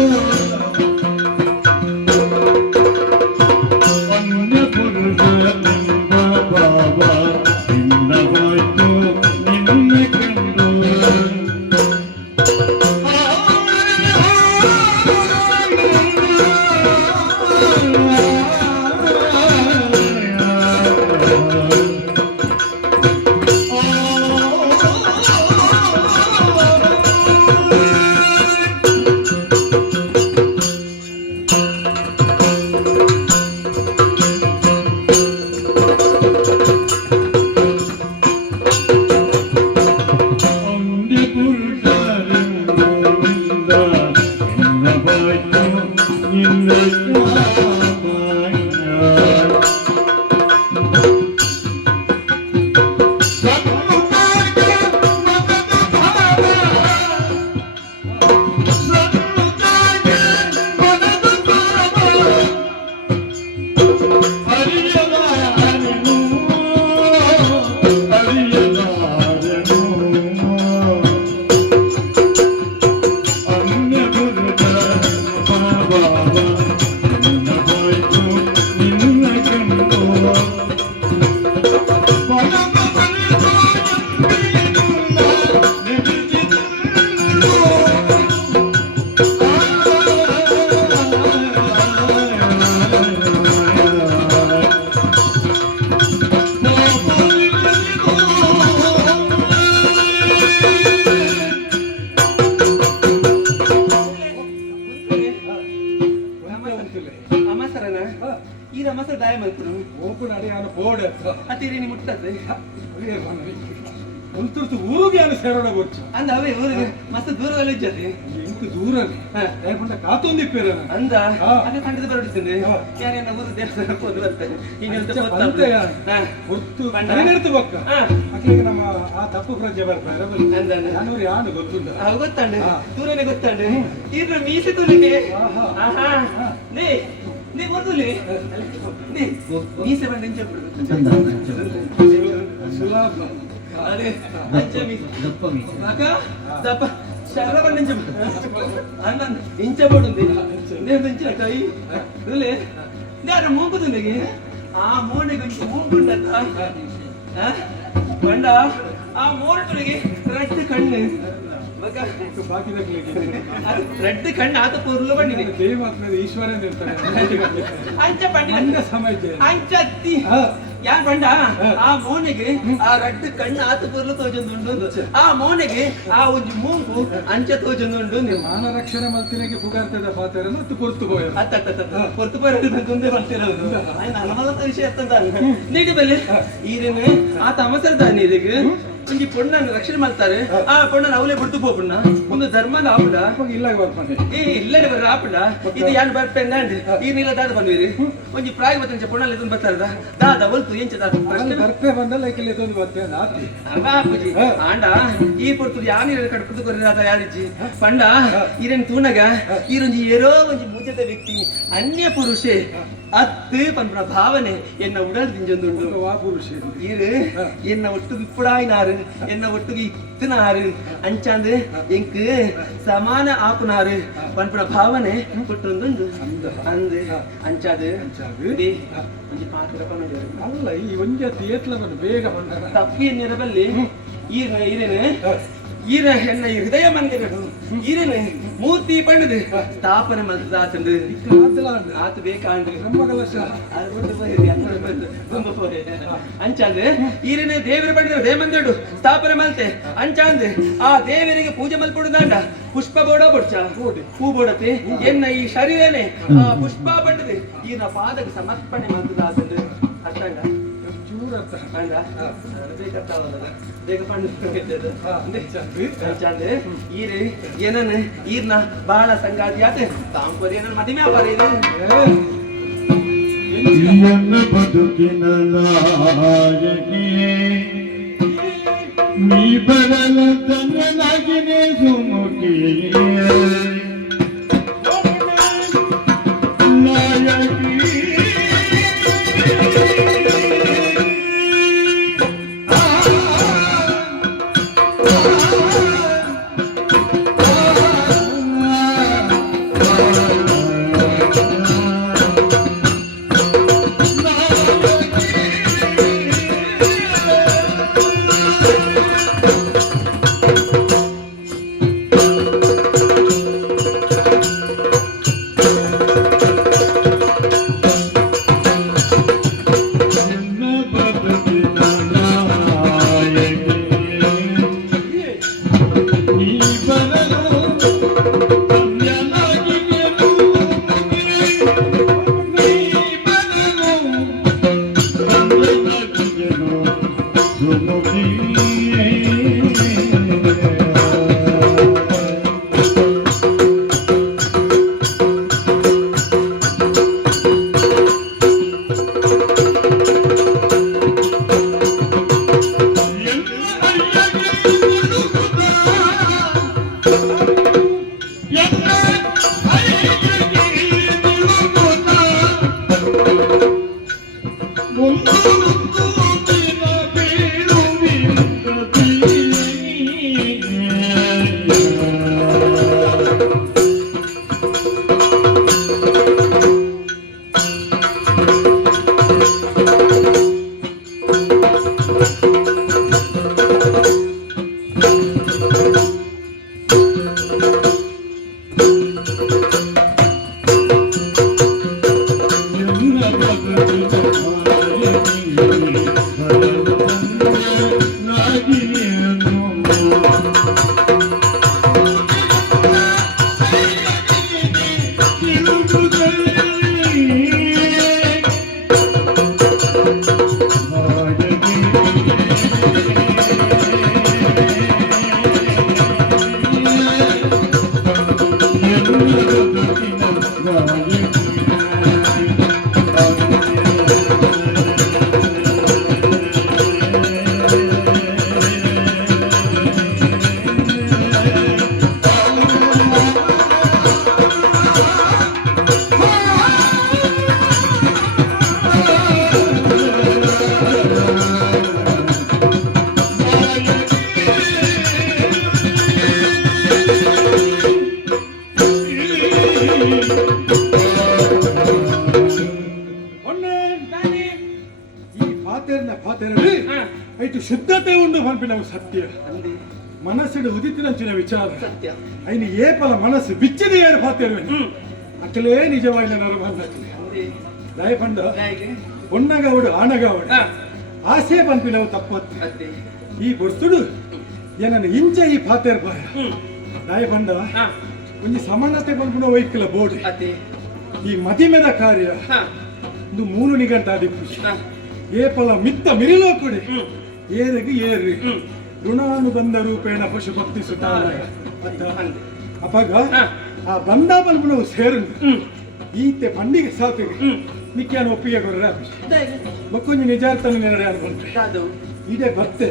ಅಮಸರನ ಈ ಅಮಸರ ದಾಯ ಮಲ್ಪುನು ಓಪನ್ ಅಡಿ ಅವನ ಬೋರ್ಡ್ ಅತಿರಿ ಮುಟ್ಟದೆ ಒಂತುರ್ತು ಊರಿಗೆ ಅವನು ಸೇರೋಣ ಬರ್ಚು ಅಂದ ಅವೇ ಊರಿಗೆ ಮಸ್ತ್ ದೂರದಲ್ಲಿ ಇಜ್ಜತಿ ಎಂಟು ದೂರಲ್ಲಿ ಯಾಕಂದ್ರೆ ಕಾತೊಂದಿಪ್ಪೇರ ಅಂದ ಅದೇ ಖಂಡಿತ ಬರಡಿಸಿದ್ರೆ ಯಾರೇನ ಊರು ದೇವಸ್ಥಾನ ಹೋದ್ರು ಅಂತ ಹೊತ್ತು ನೆನೆಡ್ತು ಬಕ್ಕ ಅಕ್ಕಿಗೆ ನಮ್ಮ ಆ ತಪ್ಪು ಪ್ರಜ್ಞೆ ಬರ್ತಾರೆ ನಾನೂರು ಯಾನು ಗೊತ್ತುಂಟ ಗೊತ್ತಾಂಡೆ ದೂರನೇ ಗೊತ್ತಾಂಡೆ ಇದ್ರ ಮೀಸೆ ತುಲಿಗೆ ನೀ ಮೊದಲು ನೀ ಮೀಸೆ ಬಂದು ಇಂಚ ಸುಲಭ ಅದೇ ಅಂಚ ಮೀಸೆ ಅಕ್ಕ ದಪ್ಪ ಶರ ಬಂದು ಇಂಚ ಅಣ್ಣ ಇಂಚ ಬಡುಂದಿ నేను ఇంచిన కై రులే నేను మూకుతుందికి ఆ మోని గురించి మూకుండత బండ ఆ మోనటునికి రెడ్ కಣ್ಣು రెడ్ కಣ್ಣು ಆತ ಪೂರ್ಲು ಬಂದಿದೆ ಈಶ್ವರನ್ ಇರ್ತಾರೆ ಅಂಚ ಬಂಡಿ ಸಮಯ ಅಂಚತ್ತಿ ಯಾನ್ ಬಂಡ ಆ ಮೋನಿಗೆ ಆ ರಡ್ಡು ಕಣ್ಣು ಆತ ಪೂರ್ಲು ತೋಜೊಂದುಂಡು ಆ ಮೋನಿಗೆ ಆ ಒಂಜಿ ಮೂಗು ಅಂಚ ತೋಜೊಂದುಂಡು ನೀವು ಮಾನ ರಕ್ಷಣೆ ಮಲ್ತಿನಿಗೆ ಪುಗಾರ್ತದ ಪಾತ್ರ ಮತ್ತು ಪೊರ್ತು ಹೋಯ ಪೊರ್ತು ಹೋಯೋದು ಮುಂದೆ ಬರ್ತಿರೋದು ನಮ್ಮದ ವಿಷಯ ಎತ್ತಂತ ನೀಡಿ ಬೆಲೆ ಈರೇನು ಆತ ಅವಸರದ ನೀರಿಗೆ ಒಂಜಿ ಪೊಣ್ಣನ್ನು ರಕ್ಷಣೆ ಮಾಡ್ತಾರೆ ಆ ಪೊಣ್ಣನ್ನು ಅವಲೇ ಬಿಡ್ತು ಪೋಪುಣ್ಣ ಒಂದು ಧರ್ಮನ ಆಪುಡ ಇಲ್ಲ ಬರ್ತಾನೆ ಇಲ್ಲೇ ಬರ್ರ ಆಪುಡ ಇದು ಯಾರು ಬರ್ಪೆಂದ ಈ ನೀಲ ದಾದ ಬಂದಿರಿ ಒಂಜಿ ಪ್ರಾಯ ಬತ್ತಂಚ ಪೊಣ್ಣಲ್ಲಿ ಇದೊಂದು ಬರ್ತಾರದ ದಾದ ಒಲ್ತು ಎಂಚ ದಾದ ಬರ್ಪೆ ಬಂದಲ್ಲ ಐಕಲ್ಲಿ ಇದೊಂದು ಬರ್ತೇನೆ ನಾತಿ ಅಪ್ಪಾಜಿ ಆಂಡ ಈ ಪೊರ್ತು ಯಾರು ಕಟ್ಕೊಂಡು ಕೊರಿದಾದ ಯಾರಿಜ್ಜಿ ಪಂಡ ಈರೇನು ತೂನಗ ಈರೊಂಜಿ ಏರೋ ಒಂಜಿ ಮುಜದ ವ್ಯಕ್ತಿ ಅನ್ಯ ಪುರುಷೆ ಅತ್ತು ಪಂಪನ ಭಾವನೆ ಎನ್ನ ಉಡಲ್ ದಿಂಜೊಂದುಂಡು ವಾ ಪುರುಷ ಈರು ಎನ್ನ ಒಟ್ಟುಗೆ ಇಪ್ಪುಡಾಯಿನಾರು ಎನ್ನ ಒಟ್ಟುಗೆ ಇತ್ತನಾರು ಅಂಚಾಂದು ಎಂಕ್ ಸಮಾನ ಆಪುನಾರು ಪಂಪನ ಭಾವನೆ ಕೊಟ್ಟೊಂದುಂಡು ಅಂದು ಅಂಚಾದು ಒಂಜಿ ಪಾತ್ರ ಅಲ್ಲ ಈ ಒಂಜ ಥಿಯೇಟ್ಲ ಬಂದು ಬೇಗ ಬಂದ ತಪ್ಪಿ ಎನ್ನಿರಬಲ್ಲಿ ಈರೇನು ಈರ ಹೆಣ್ಣ ಹೃದಯ ಮಂದಿರಡು ಈರೇನು ಮೂರ್ತಿ ಪಣ್ಣದು ಸ್ಥಾಪನೆ ಮಲ್ದಾತಂದು ಆತ ಬೇಕಾಂಡ್ರಿ ಅಂಚಾಂದು ಈರೇನೆ ದೇವರ ಪಂಡಿರ ದೇಮಂದಿಡು ಸ್ಥಾಪನೆ ಮಲ್ತೆ ಅಂಚಾಂದು ಆ ದೇವರಿಗೆ ಪೂಜೆ ಮಲ್ಪಡುದಾಂಡ ಪುಷ್ಪ ಬೋಡ ಬೊಡ್ಚ ಹೂ ಬೋಡತೆ ಎನ್ನ ಈ ಶರೀರನೇ ಪುಷ್ಪ ಪಂಡದು ಈನ ಪಾದಕ್ಕೆ ಸಮರ್ಪಣೆ ಮಲ್ದಾತಂದು ಅರ್ಥಂಡ ಏನನ್ ಈರ್ನ ಬಾಳ ಸಂಗಾತಿ ಆತ ತಾಂಪರಿ ಏನನ್ ಮದಿಮೆ ಆಪಾರಿ ಬದುಕಿನ ನಾಯಕಿ ನೀ ಬರಲ ತನ್ನನಾಗಿನೇ ಸುಮುಖಿ ನಾಯಕಿ ಮೊನ್ನೆ ಈ ಪಾತೆರಲ್ಲಿ ಐಟು ಶುದ್ಧತೆ ಉಂಡು ಪನ್ಪಿನವು ಸತ್ಯ ಮನಸ್ಸಿಡು ಉದಿತಿನಂಚಿನ ವಿಚಾರ ಸತ್ಯ ಐನು ಏಪಲ ಮನಸ್ಸು ಬಿಚ್ಚಿದ ಏರು ಪಾತೆರುವೆ ಅಕ್ಕಲೇ ನಿಜವಾಯಿನ ನರಬಂಧಕ್ಕೆ ದಯಪಂಡ ಹೊನ್ನಗೌಡು ಆನಗೌಡು ಆಸೆ ಪನ್ಪಿನವು ತಪ್ಪತ್ತು ಅತ್ತೆ ಈ ಬರ್ತುಡು ಏನನ್ನು ಇಂಚ ಈ ಪಾತೆರ್ ಬಾಯ ದಯಪಂಡ ಒಂಜಿ ಸಮಾನತೆ ಪನ್ಪುನ ವೈಕಲ ಬೋರ್ಡ್ ಅತ್ತೆ ಈ ಮದಿಮೆದ ಕಾರ್ಯ ಒಂದು 3 ನಿಗಂಟ ಆದಿಪುಷ ಏಪಲ ಮಿತ್ತ ಮಿರಿಲೋ ಕೊಡಿ ಏರಿಗೆ ಏರಿ ಋಣಾನುಬಂಧ ರೂಪೇಣ ಪಶು ಭಕ್ತಿ ಸುತಾಲಯ ಅಪಗ ಆ ಬಂದ ಬಲ್ಬುಣವು ಸೇರುಂಡು ಈತೆ ಪಂಡಿಗೆ ಸಾತಿಗೆ ನಿಕ್ಯಾನ ಒಪ್ಪಿಗೆ ಕೊರ್ರೆ ಮಕ್ಕೊಂಜಿ ನಿಜಾರ್ಥನ ನೆರಡೆ ಅನ್ಕೊಂಡ್ರೆ ಅದು ಇದೇ ಭಕ್ತೆ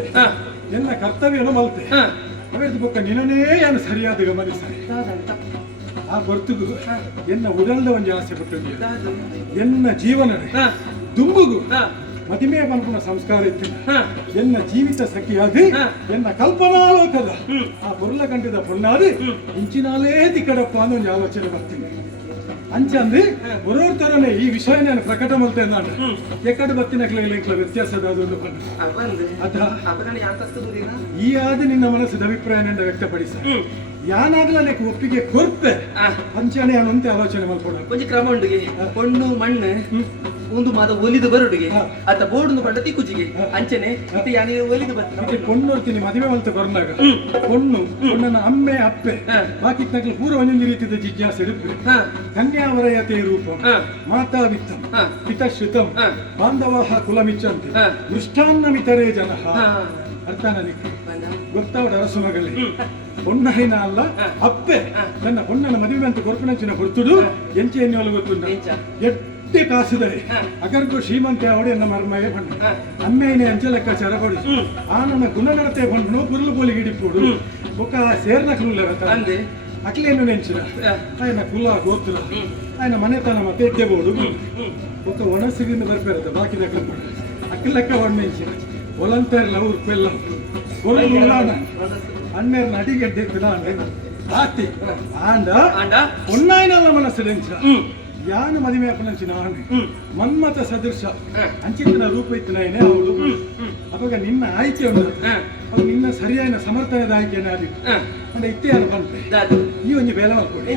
ಎನ್ನ ಕರ್ತವ್ಯನು ಮಲ್ತೆ ಅವೇದು ಬೊಕ್ಕ ನಿನ್ನನೇ ಏನು ಸರಿಯಾದ ಗಮನಿಸ್ತಾರೆ ಆ ಬರ್ತುಗು ಎನ್ನ ಉಡಲ್ದ ಒಂದು ಆಸೆ ಪಟ್ಟಿದ್ಯ ಎನ್ನ ಜೀವನ ದುಂಬುಗು ಮದಿಮೆ ಪನ್ಪುನ ಸಂಸ್ಕಾರ ಇತ್ತು ಎನ್ನ ಜೀವಿತ ಸಖಿಯಾಗಿ ಎನ್ನ ಕಲ್ಪನಾಲೋಕದ ಆ ಬುರ್ಲ ಕಂಡಿದ ಪೊನ್ನಾದಿ ಇಂಚಿನಾಲೇ ತಿಕ್ಕಡಪ್ಪ ಅನ್ನೋ ಒಂದು ಆಲೋಚನೆ ಬರ್ತೀನಿ ಅಂಚಂದ್ರೆ ಬರೋರ್ ತರನೇ ಈ ವಿಷಯ ನಾನು ಪ್ರಕಟ ಮಾಡ್ತೇನೆ ನಾನು ಎಕಡೆ ಬತ್ತಿನ ಕ್ಲೈಲಿಂಕ್ಲ ವ್ಯತ್ಯಾಸದ ಅದೊಂದು ಬಂದು ಅದ ಅಪಗಣ ಯಾಂತಸ್ತು ಬುದಿನ ಈ ಆದ ನಿನ್ನ ಮನಸ್ಸಿದ ಅಭಿಪ್ರಾಯನಿಂದ ವ್ಯಕ್ತಪಡಿಸ ಯಾನಾಗ್ಲಕ್ಕೆ ಒಪ್ಪಿಗೆ ಕೊರ್ಪೆ ಅಂಚನೆ ಅನ್ನುವಂತೆ ಆಲೋಚನೆ ಮಾಡ್ಕೊಡ ಒಂಜಿ ಕ್ರಮ ಉಂಡಿಗೆ ಪೊಣ್ಣು ಮಣ್ಣು ಒಂದು ಮಾದ ಒಲಿದು ಬರುಡಿಗೆ ಅತ್ತ ಬೋರ್ಡ್ ಪಂಡ ತಿಕ್ಕುಜಿಗೆ ಅಂಚನೆ ಮತ್ತೆ ಯಾನಿ ಒಲಿದು ಮತ್ತೆ ಬರ್ತೀನಿ ಪೊಣ್ಣೋರ್ತೀನಿ ಮದುವೆ ಮಲ್ತ ಬರ್ನಾಗ ಪೊಣ್ಣನ ಅಮ್ಮೆ ಅಪ್ಪೆ ಬಾಕಿ ನಗಲು ಪೂರ ಒಂದೊಂದು ರೀತಿಯ ಜಿಜ್ಞಾಸೆ ಇರುತ್ತೆ ಕನ್ಯಾವರಯತೆ ರೂಪ ಮಾತಾ ವಿತ್ತಂ ಪಿತಶ್ರುತಂ ಬಾಂಧವಾಹ ಕುಲಮಿಚ್ಚಂತೆ ಮೃಷ್ಟಾನ್ನ ಮಿತರೇ ಜನಃ ಅರ್ಥ ನನಗೆ ಗೊತ್ತಾವಡ ಅರಸು ಮಗಲಿ ಪೊಣ್ಣೈನ ಅಲ್ಲ ಅಪ್ಪೆ ನನ್ನ ಪೊಣ್ಣನ ಮದುವೆ ಅಂತ ಕೊರ್ಪನಂಚಿನ ಹೊರ್ತುಡು ಎಂಚೆ ಎನ್ನುವಲು ಗೊತ್ತುಂಡ ಎಟ್ಟೆ ಕಾಸುದರೆ ಅಗರ್ಗು ಶ್ರೀಮಂತೆ ಅವಡೆ ಎನ್ನ ಮರ್ಮಯೇ ಬಂಡು ಅಮ್ಮೇನೆ ಅಂಚೆ ಲೆಕ್ಕಾಚಾರ ಪಡಿಸು ಆ ನನ್ನ ಗುಣನಡತೆ ಬಂಡು ಪುರ್ಲು ಪೋಲಿ ಹಿಡಿಪುಡು ಒಕ್ಕ ಸೇರ್ನ ಕುಲ್ಲ ಅಂದೆ ಅಕ್ಲೇನು ನೆಂಚಿನ ఆయన ಕುಲ ಗೋತ್ರ ఆయన ಮನೆತನ ಮತ್ತೆ ಎಡ್ಡೆಬೋಡು ಒಕ್ಕ ಒಣಸಿಗಿಂದ ಬರ್ಪೇರದ ಬಾಕಿ ಲೆಕ್ಕ ಅಕ್ಕಲೆಕ್ಕ ಒಣ್ಣೆಂಚಿನ ಒಲಂತೇರ್ಲ ಉರ್ಪೆಲ್ಲ ಅಣ್ಣೇರ್ನ ಅಡಿಗೆಡ್ಡೆ ಆತಿ ಆಂಡ ಒನ್ನಾಯ್ನಲ್ಲ ಮನಸ್ಸಿಡೆಂಚ ಯಾನ ಮದುವೆ ಅಪ್ಪನಂಚಿನ ಆಣೆ ಮನ್ಮತ ಸದೃಶ ಅಂಚಿತ್ತಿನ ರೂಪ ಇತ್ತಿನೇನೆ ಅವಳು ಅವಾಗ ನಿನ್ನ ಆಯ್ಕೆ ಉಂಟು ಅವಾಗ ನಿನ್ನ ಸರಿಯಾದ ಸಮರ್ಥನದ ಆಯ್ಕೆನೇ ಆದಿತ್ತು ಅಂದ್ರೆ ಇತ್ತೆಯಾರು ಬಂತೆ ಈ ಒಂಜಿ ಬೇಲೆ ಮಾಡ್ಕೊಡಿ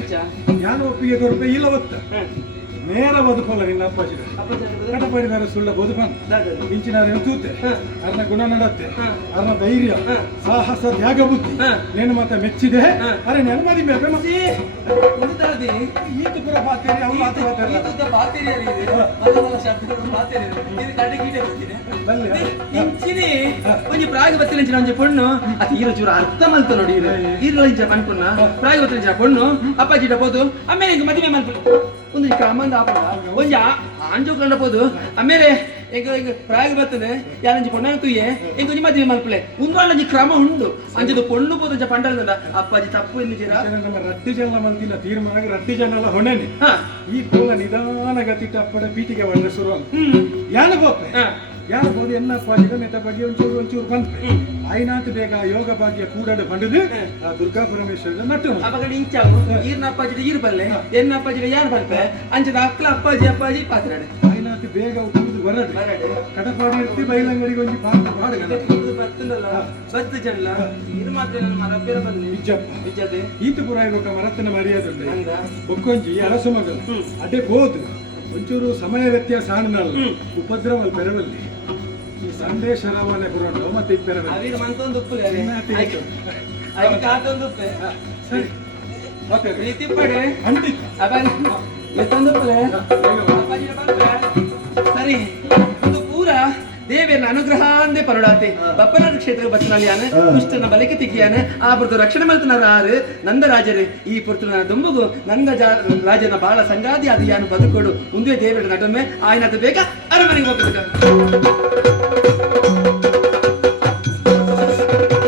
ಯಾನ ಒಪ್ಪಿಗೆ ಕೊರಪೆ ಇಲ್ಲ ಒತ್ತ ನೇರ ಬದುಕಲ್ಲ ನಿನ್ನ ಅಪ್ಪಾಜಿ ಕಟಪಾಡಿ ಮೇಲೆ ಸುಳ್ಳ ಬದುಕನ್ ಇಂಚಿನ ತೂತೆ ಅರ್ನ ಗುಣ ನಡತ್ತೆ ಅರ್ನ ಧೈರ್ಯ ಸಾಹಸ ತ್ಯಾಗ ಬುದ್ಧಿ ನೇನು ಮಾತ ಮೆಚ್ಚಿದೆ ಅರೆ ನೆನಮದಿ ಮೇಲೆ ಮತ್ತೆ ಈತ ಪುರ ಪಾತೇರಿ ಅವ್ರು ಒಂಜಿ ಪ್ರಾಗ ಬತ್ತಿನ ಒಂಜಿ ಪೊಣ್ಣು ಅದು ಈರ ಚೂರ ಅರ್ಥ ಮಲ್ತ ನೋಡಿ ಈರ ಇಂಚ ಪನ್ಪುನ್ನ ಪ್ರಾಗ ಬತ್ತಿನ ಪೊಣ್ಣು ಅಪ್ಪಾಜಿಟ ಬೋದು ಆಮೇಲೆ ಮದುವೆ ಮಲ್ಪು ಒಂದು ಕ್ರಮಂದ ಆಪದ ಒಂಜಿ ಅಂಜು ಕಂಡ ಬೋದು ಆಮೇಲೆ ಈಗ ಪ್ರಾಗ ಬರ್ತದೆ ಯಾರಂಜಿ ಪೊಣ್ಣ ತೂಯೆ ಈಗ ಒಂಜಿ ಮದುವೆ ಮಲ್ಪಲೆ ಒಂದೊಂದು ಕ್ರಮ ಉಂಡು ಅಂಜದು ಪೊಣ್ಣು ಬೋದು ಪಂಡದ ಅಪ್ಪಾಜಿ ತಪ್ಪು ಎನ್ನಿದ್ದೀರಾ ನಮ್ಮ ರಡ್ಡಿ ಜನ ಮಲ್ತಿಲ್ಲ ತೀರ್ಮಾನ ರಡ್ಡಿ ಜನ ಎಲ್ಲ ಹೊಣೆನೆ ಈ ಪೋಲ ನಿಧಾನ ಗತಿ ಟಪ್ಪಡ ಪೀಟಿಗೆ ಒಳ್ಳೆ ಶುರು ಯಾನ ಬೋಪೆ ಯಾನ ಬೋದು ಎನ್ನ ಅಪ್ಪಾಜಿದ ಮೆತ್ತ ಬಗ್ಗೆ ಒಂಚೂರು ಬಂತು ಆಯ್ನಾತ್ ಬೇಗ ಯೋಗ ಭಾಗ್ಯ ಕೂಡಾಡು ಬಂಡದು ಆ ದುರ್ಗಾ ಪರಮೇಶ್ವರ ನಟ್ಟು ಅವಾಗ ಇಂಚಾವು ಈರ್ನ ಅಪ್ಪಾಜಿಡ ಈರ್ ಬಲ್ಲೆ ಎನ್ನ ಅಪ್ಪಾಜಿಡ ಯಾರು ಬರ್ಪೆ ಅಂಚದ ಅಕ್ಕಲ ಅಪ್ಪಾಜಿ ಪಾತ್ರಾಡೆ ಆಯ್ನಾತ್ ಬೇಗ ಕೂದು ಬರಡು ಕಟಪಾಡಿ ಇರ್ತಿ ಬೈಲಂಗಡಿಗೆ ಒಂಜಿ ಬರ್ತದಲ್ಲ ಬತ್ತು ಜನ್ಲ ಇದು ಮಾತ್ರ ನನ್ನ ಮರಬೇರ ಬಂದು ನಿಜತೆ ಈತ ಪುರ ಇವಾಗ ಮರತ್ತನ ಮರ್ಯಾದೆ ಬೊಕ್ಕೊಂಜಿ ಅರಸು ಮಗಲು ಅದೇ ಬೋದು ಒಂಚೂರು ಸಮಯ ವ್ಯತ್ಯಾಸ ಆಣನಲ್ಲ ಉಪದ್ರವಲ್ಲಿ ಬೆರವಲ್ಲಿ ಈ ಸಂದೇಶ ರವಾನೆ ಕೊರೋಣ ಮತ್ತೆ ಅವೀರ ಮಂತೊಂದು ಉಪ್ಪುಲೆ ಅದಕ್ಕೆ ಕಾತೊಂದು ಉಪ್ಪೆ ಸರಿ ಮತ್ತೆ ಪ್ರೀತಿ ಪಡೆ ಖಂಡಿತ ಸರಿ ಇದು ಪೂರ ದೇವಿಯನ್ನ ಅನುಗ್ರಹ ಅಂದೇ ಪರಡಾತೆ ಬಪ್ಪನಾದ ಕ್ಷೇತ್ರ ಬಚ್ಚನಾಲಿಯಾನ ದುಷ್ಟನ ಬಲಕ್ಕೆ ತಿಕ್ಕಿಯಾನ ಆ ಬುರ್ದು ರಕ್ಷಣೆ ಮಲ್ತನಾರ ಆರು ನಂದ ರಾಜರೇ ಈ ಪುರ್ತನ ದುಂಬುಗು ನಂದ ರಾಜನ ಬಾಳ ಸಂಗಾದಿ ಅದು ಯಾನು ಬದುಕೋಡು ಮುಂದೆ ದೇವರ ನಟಮೆ ಆಯ್ನ ಅದು ಬೇಕಾ ಅರಮನೆಗೆ ಹೋಗ್ಬೇಕು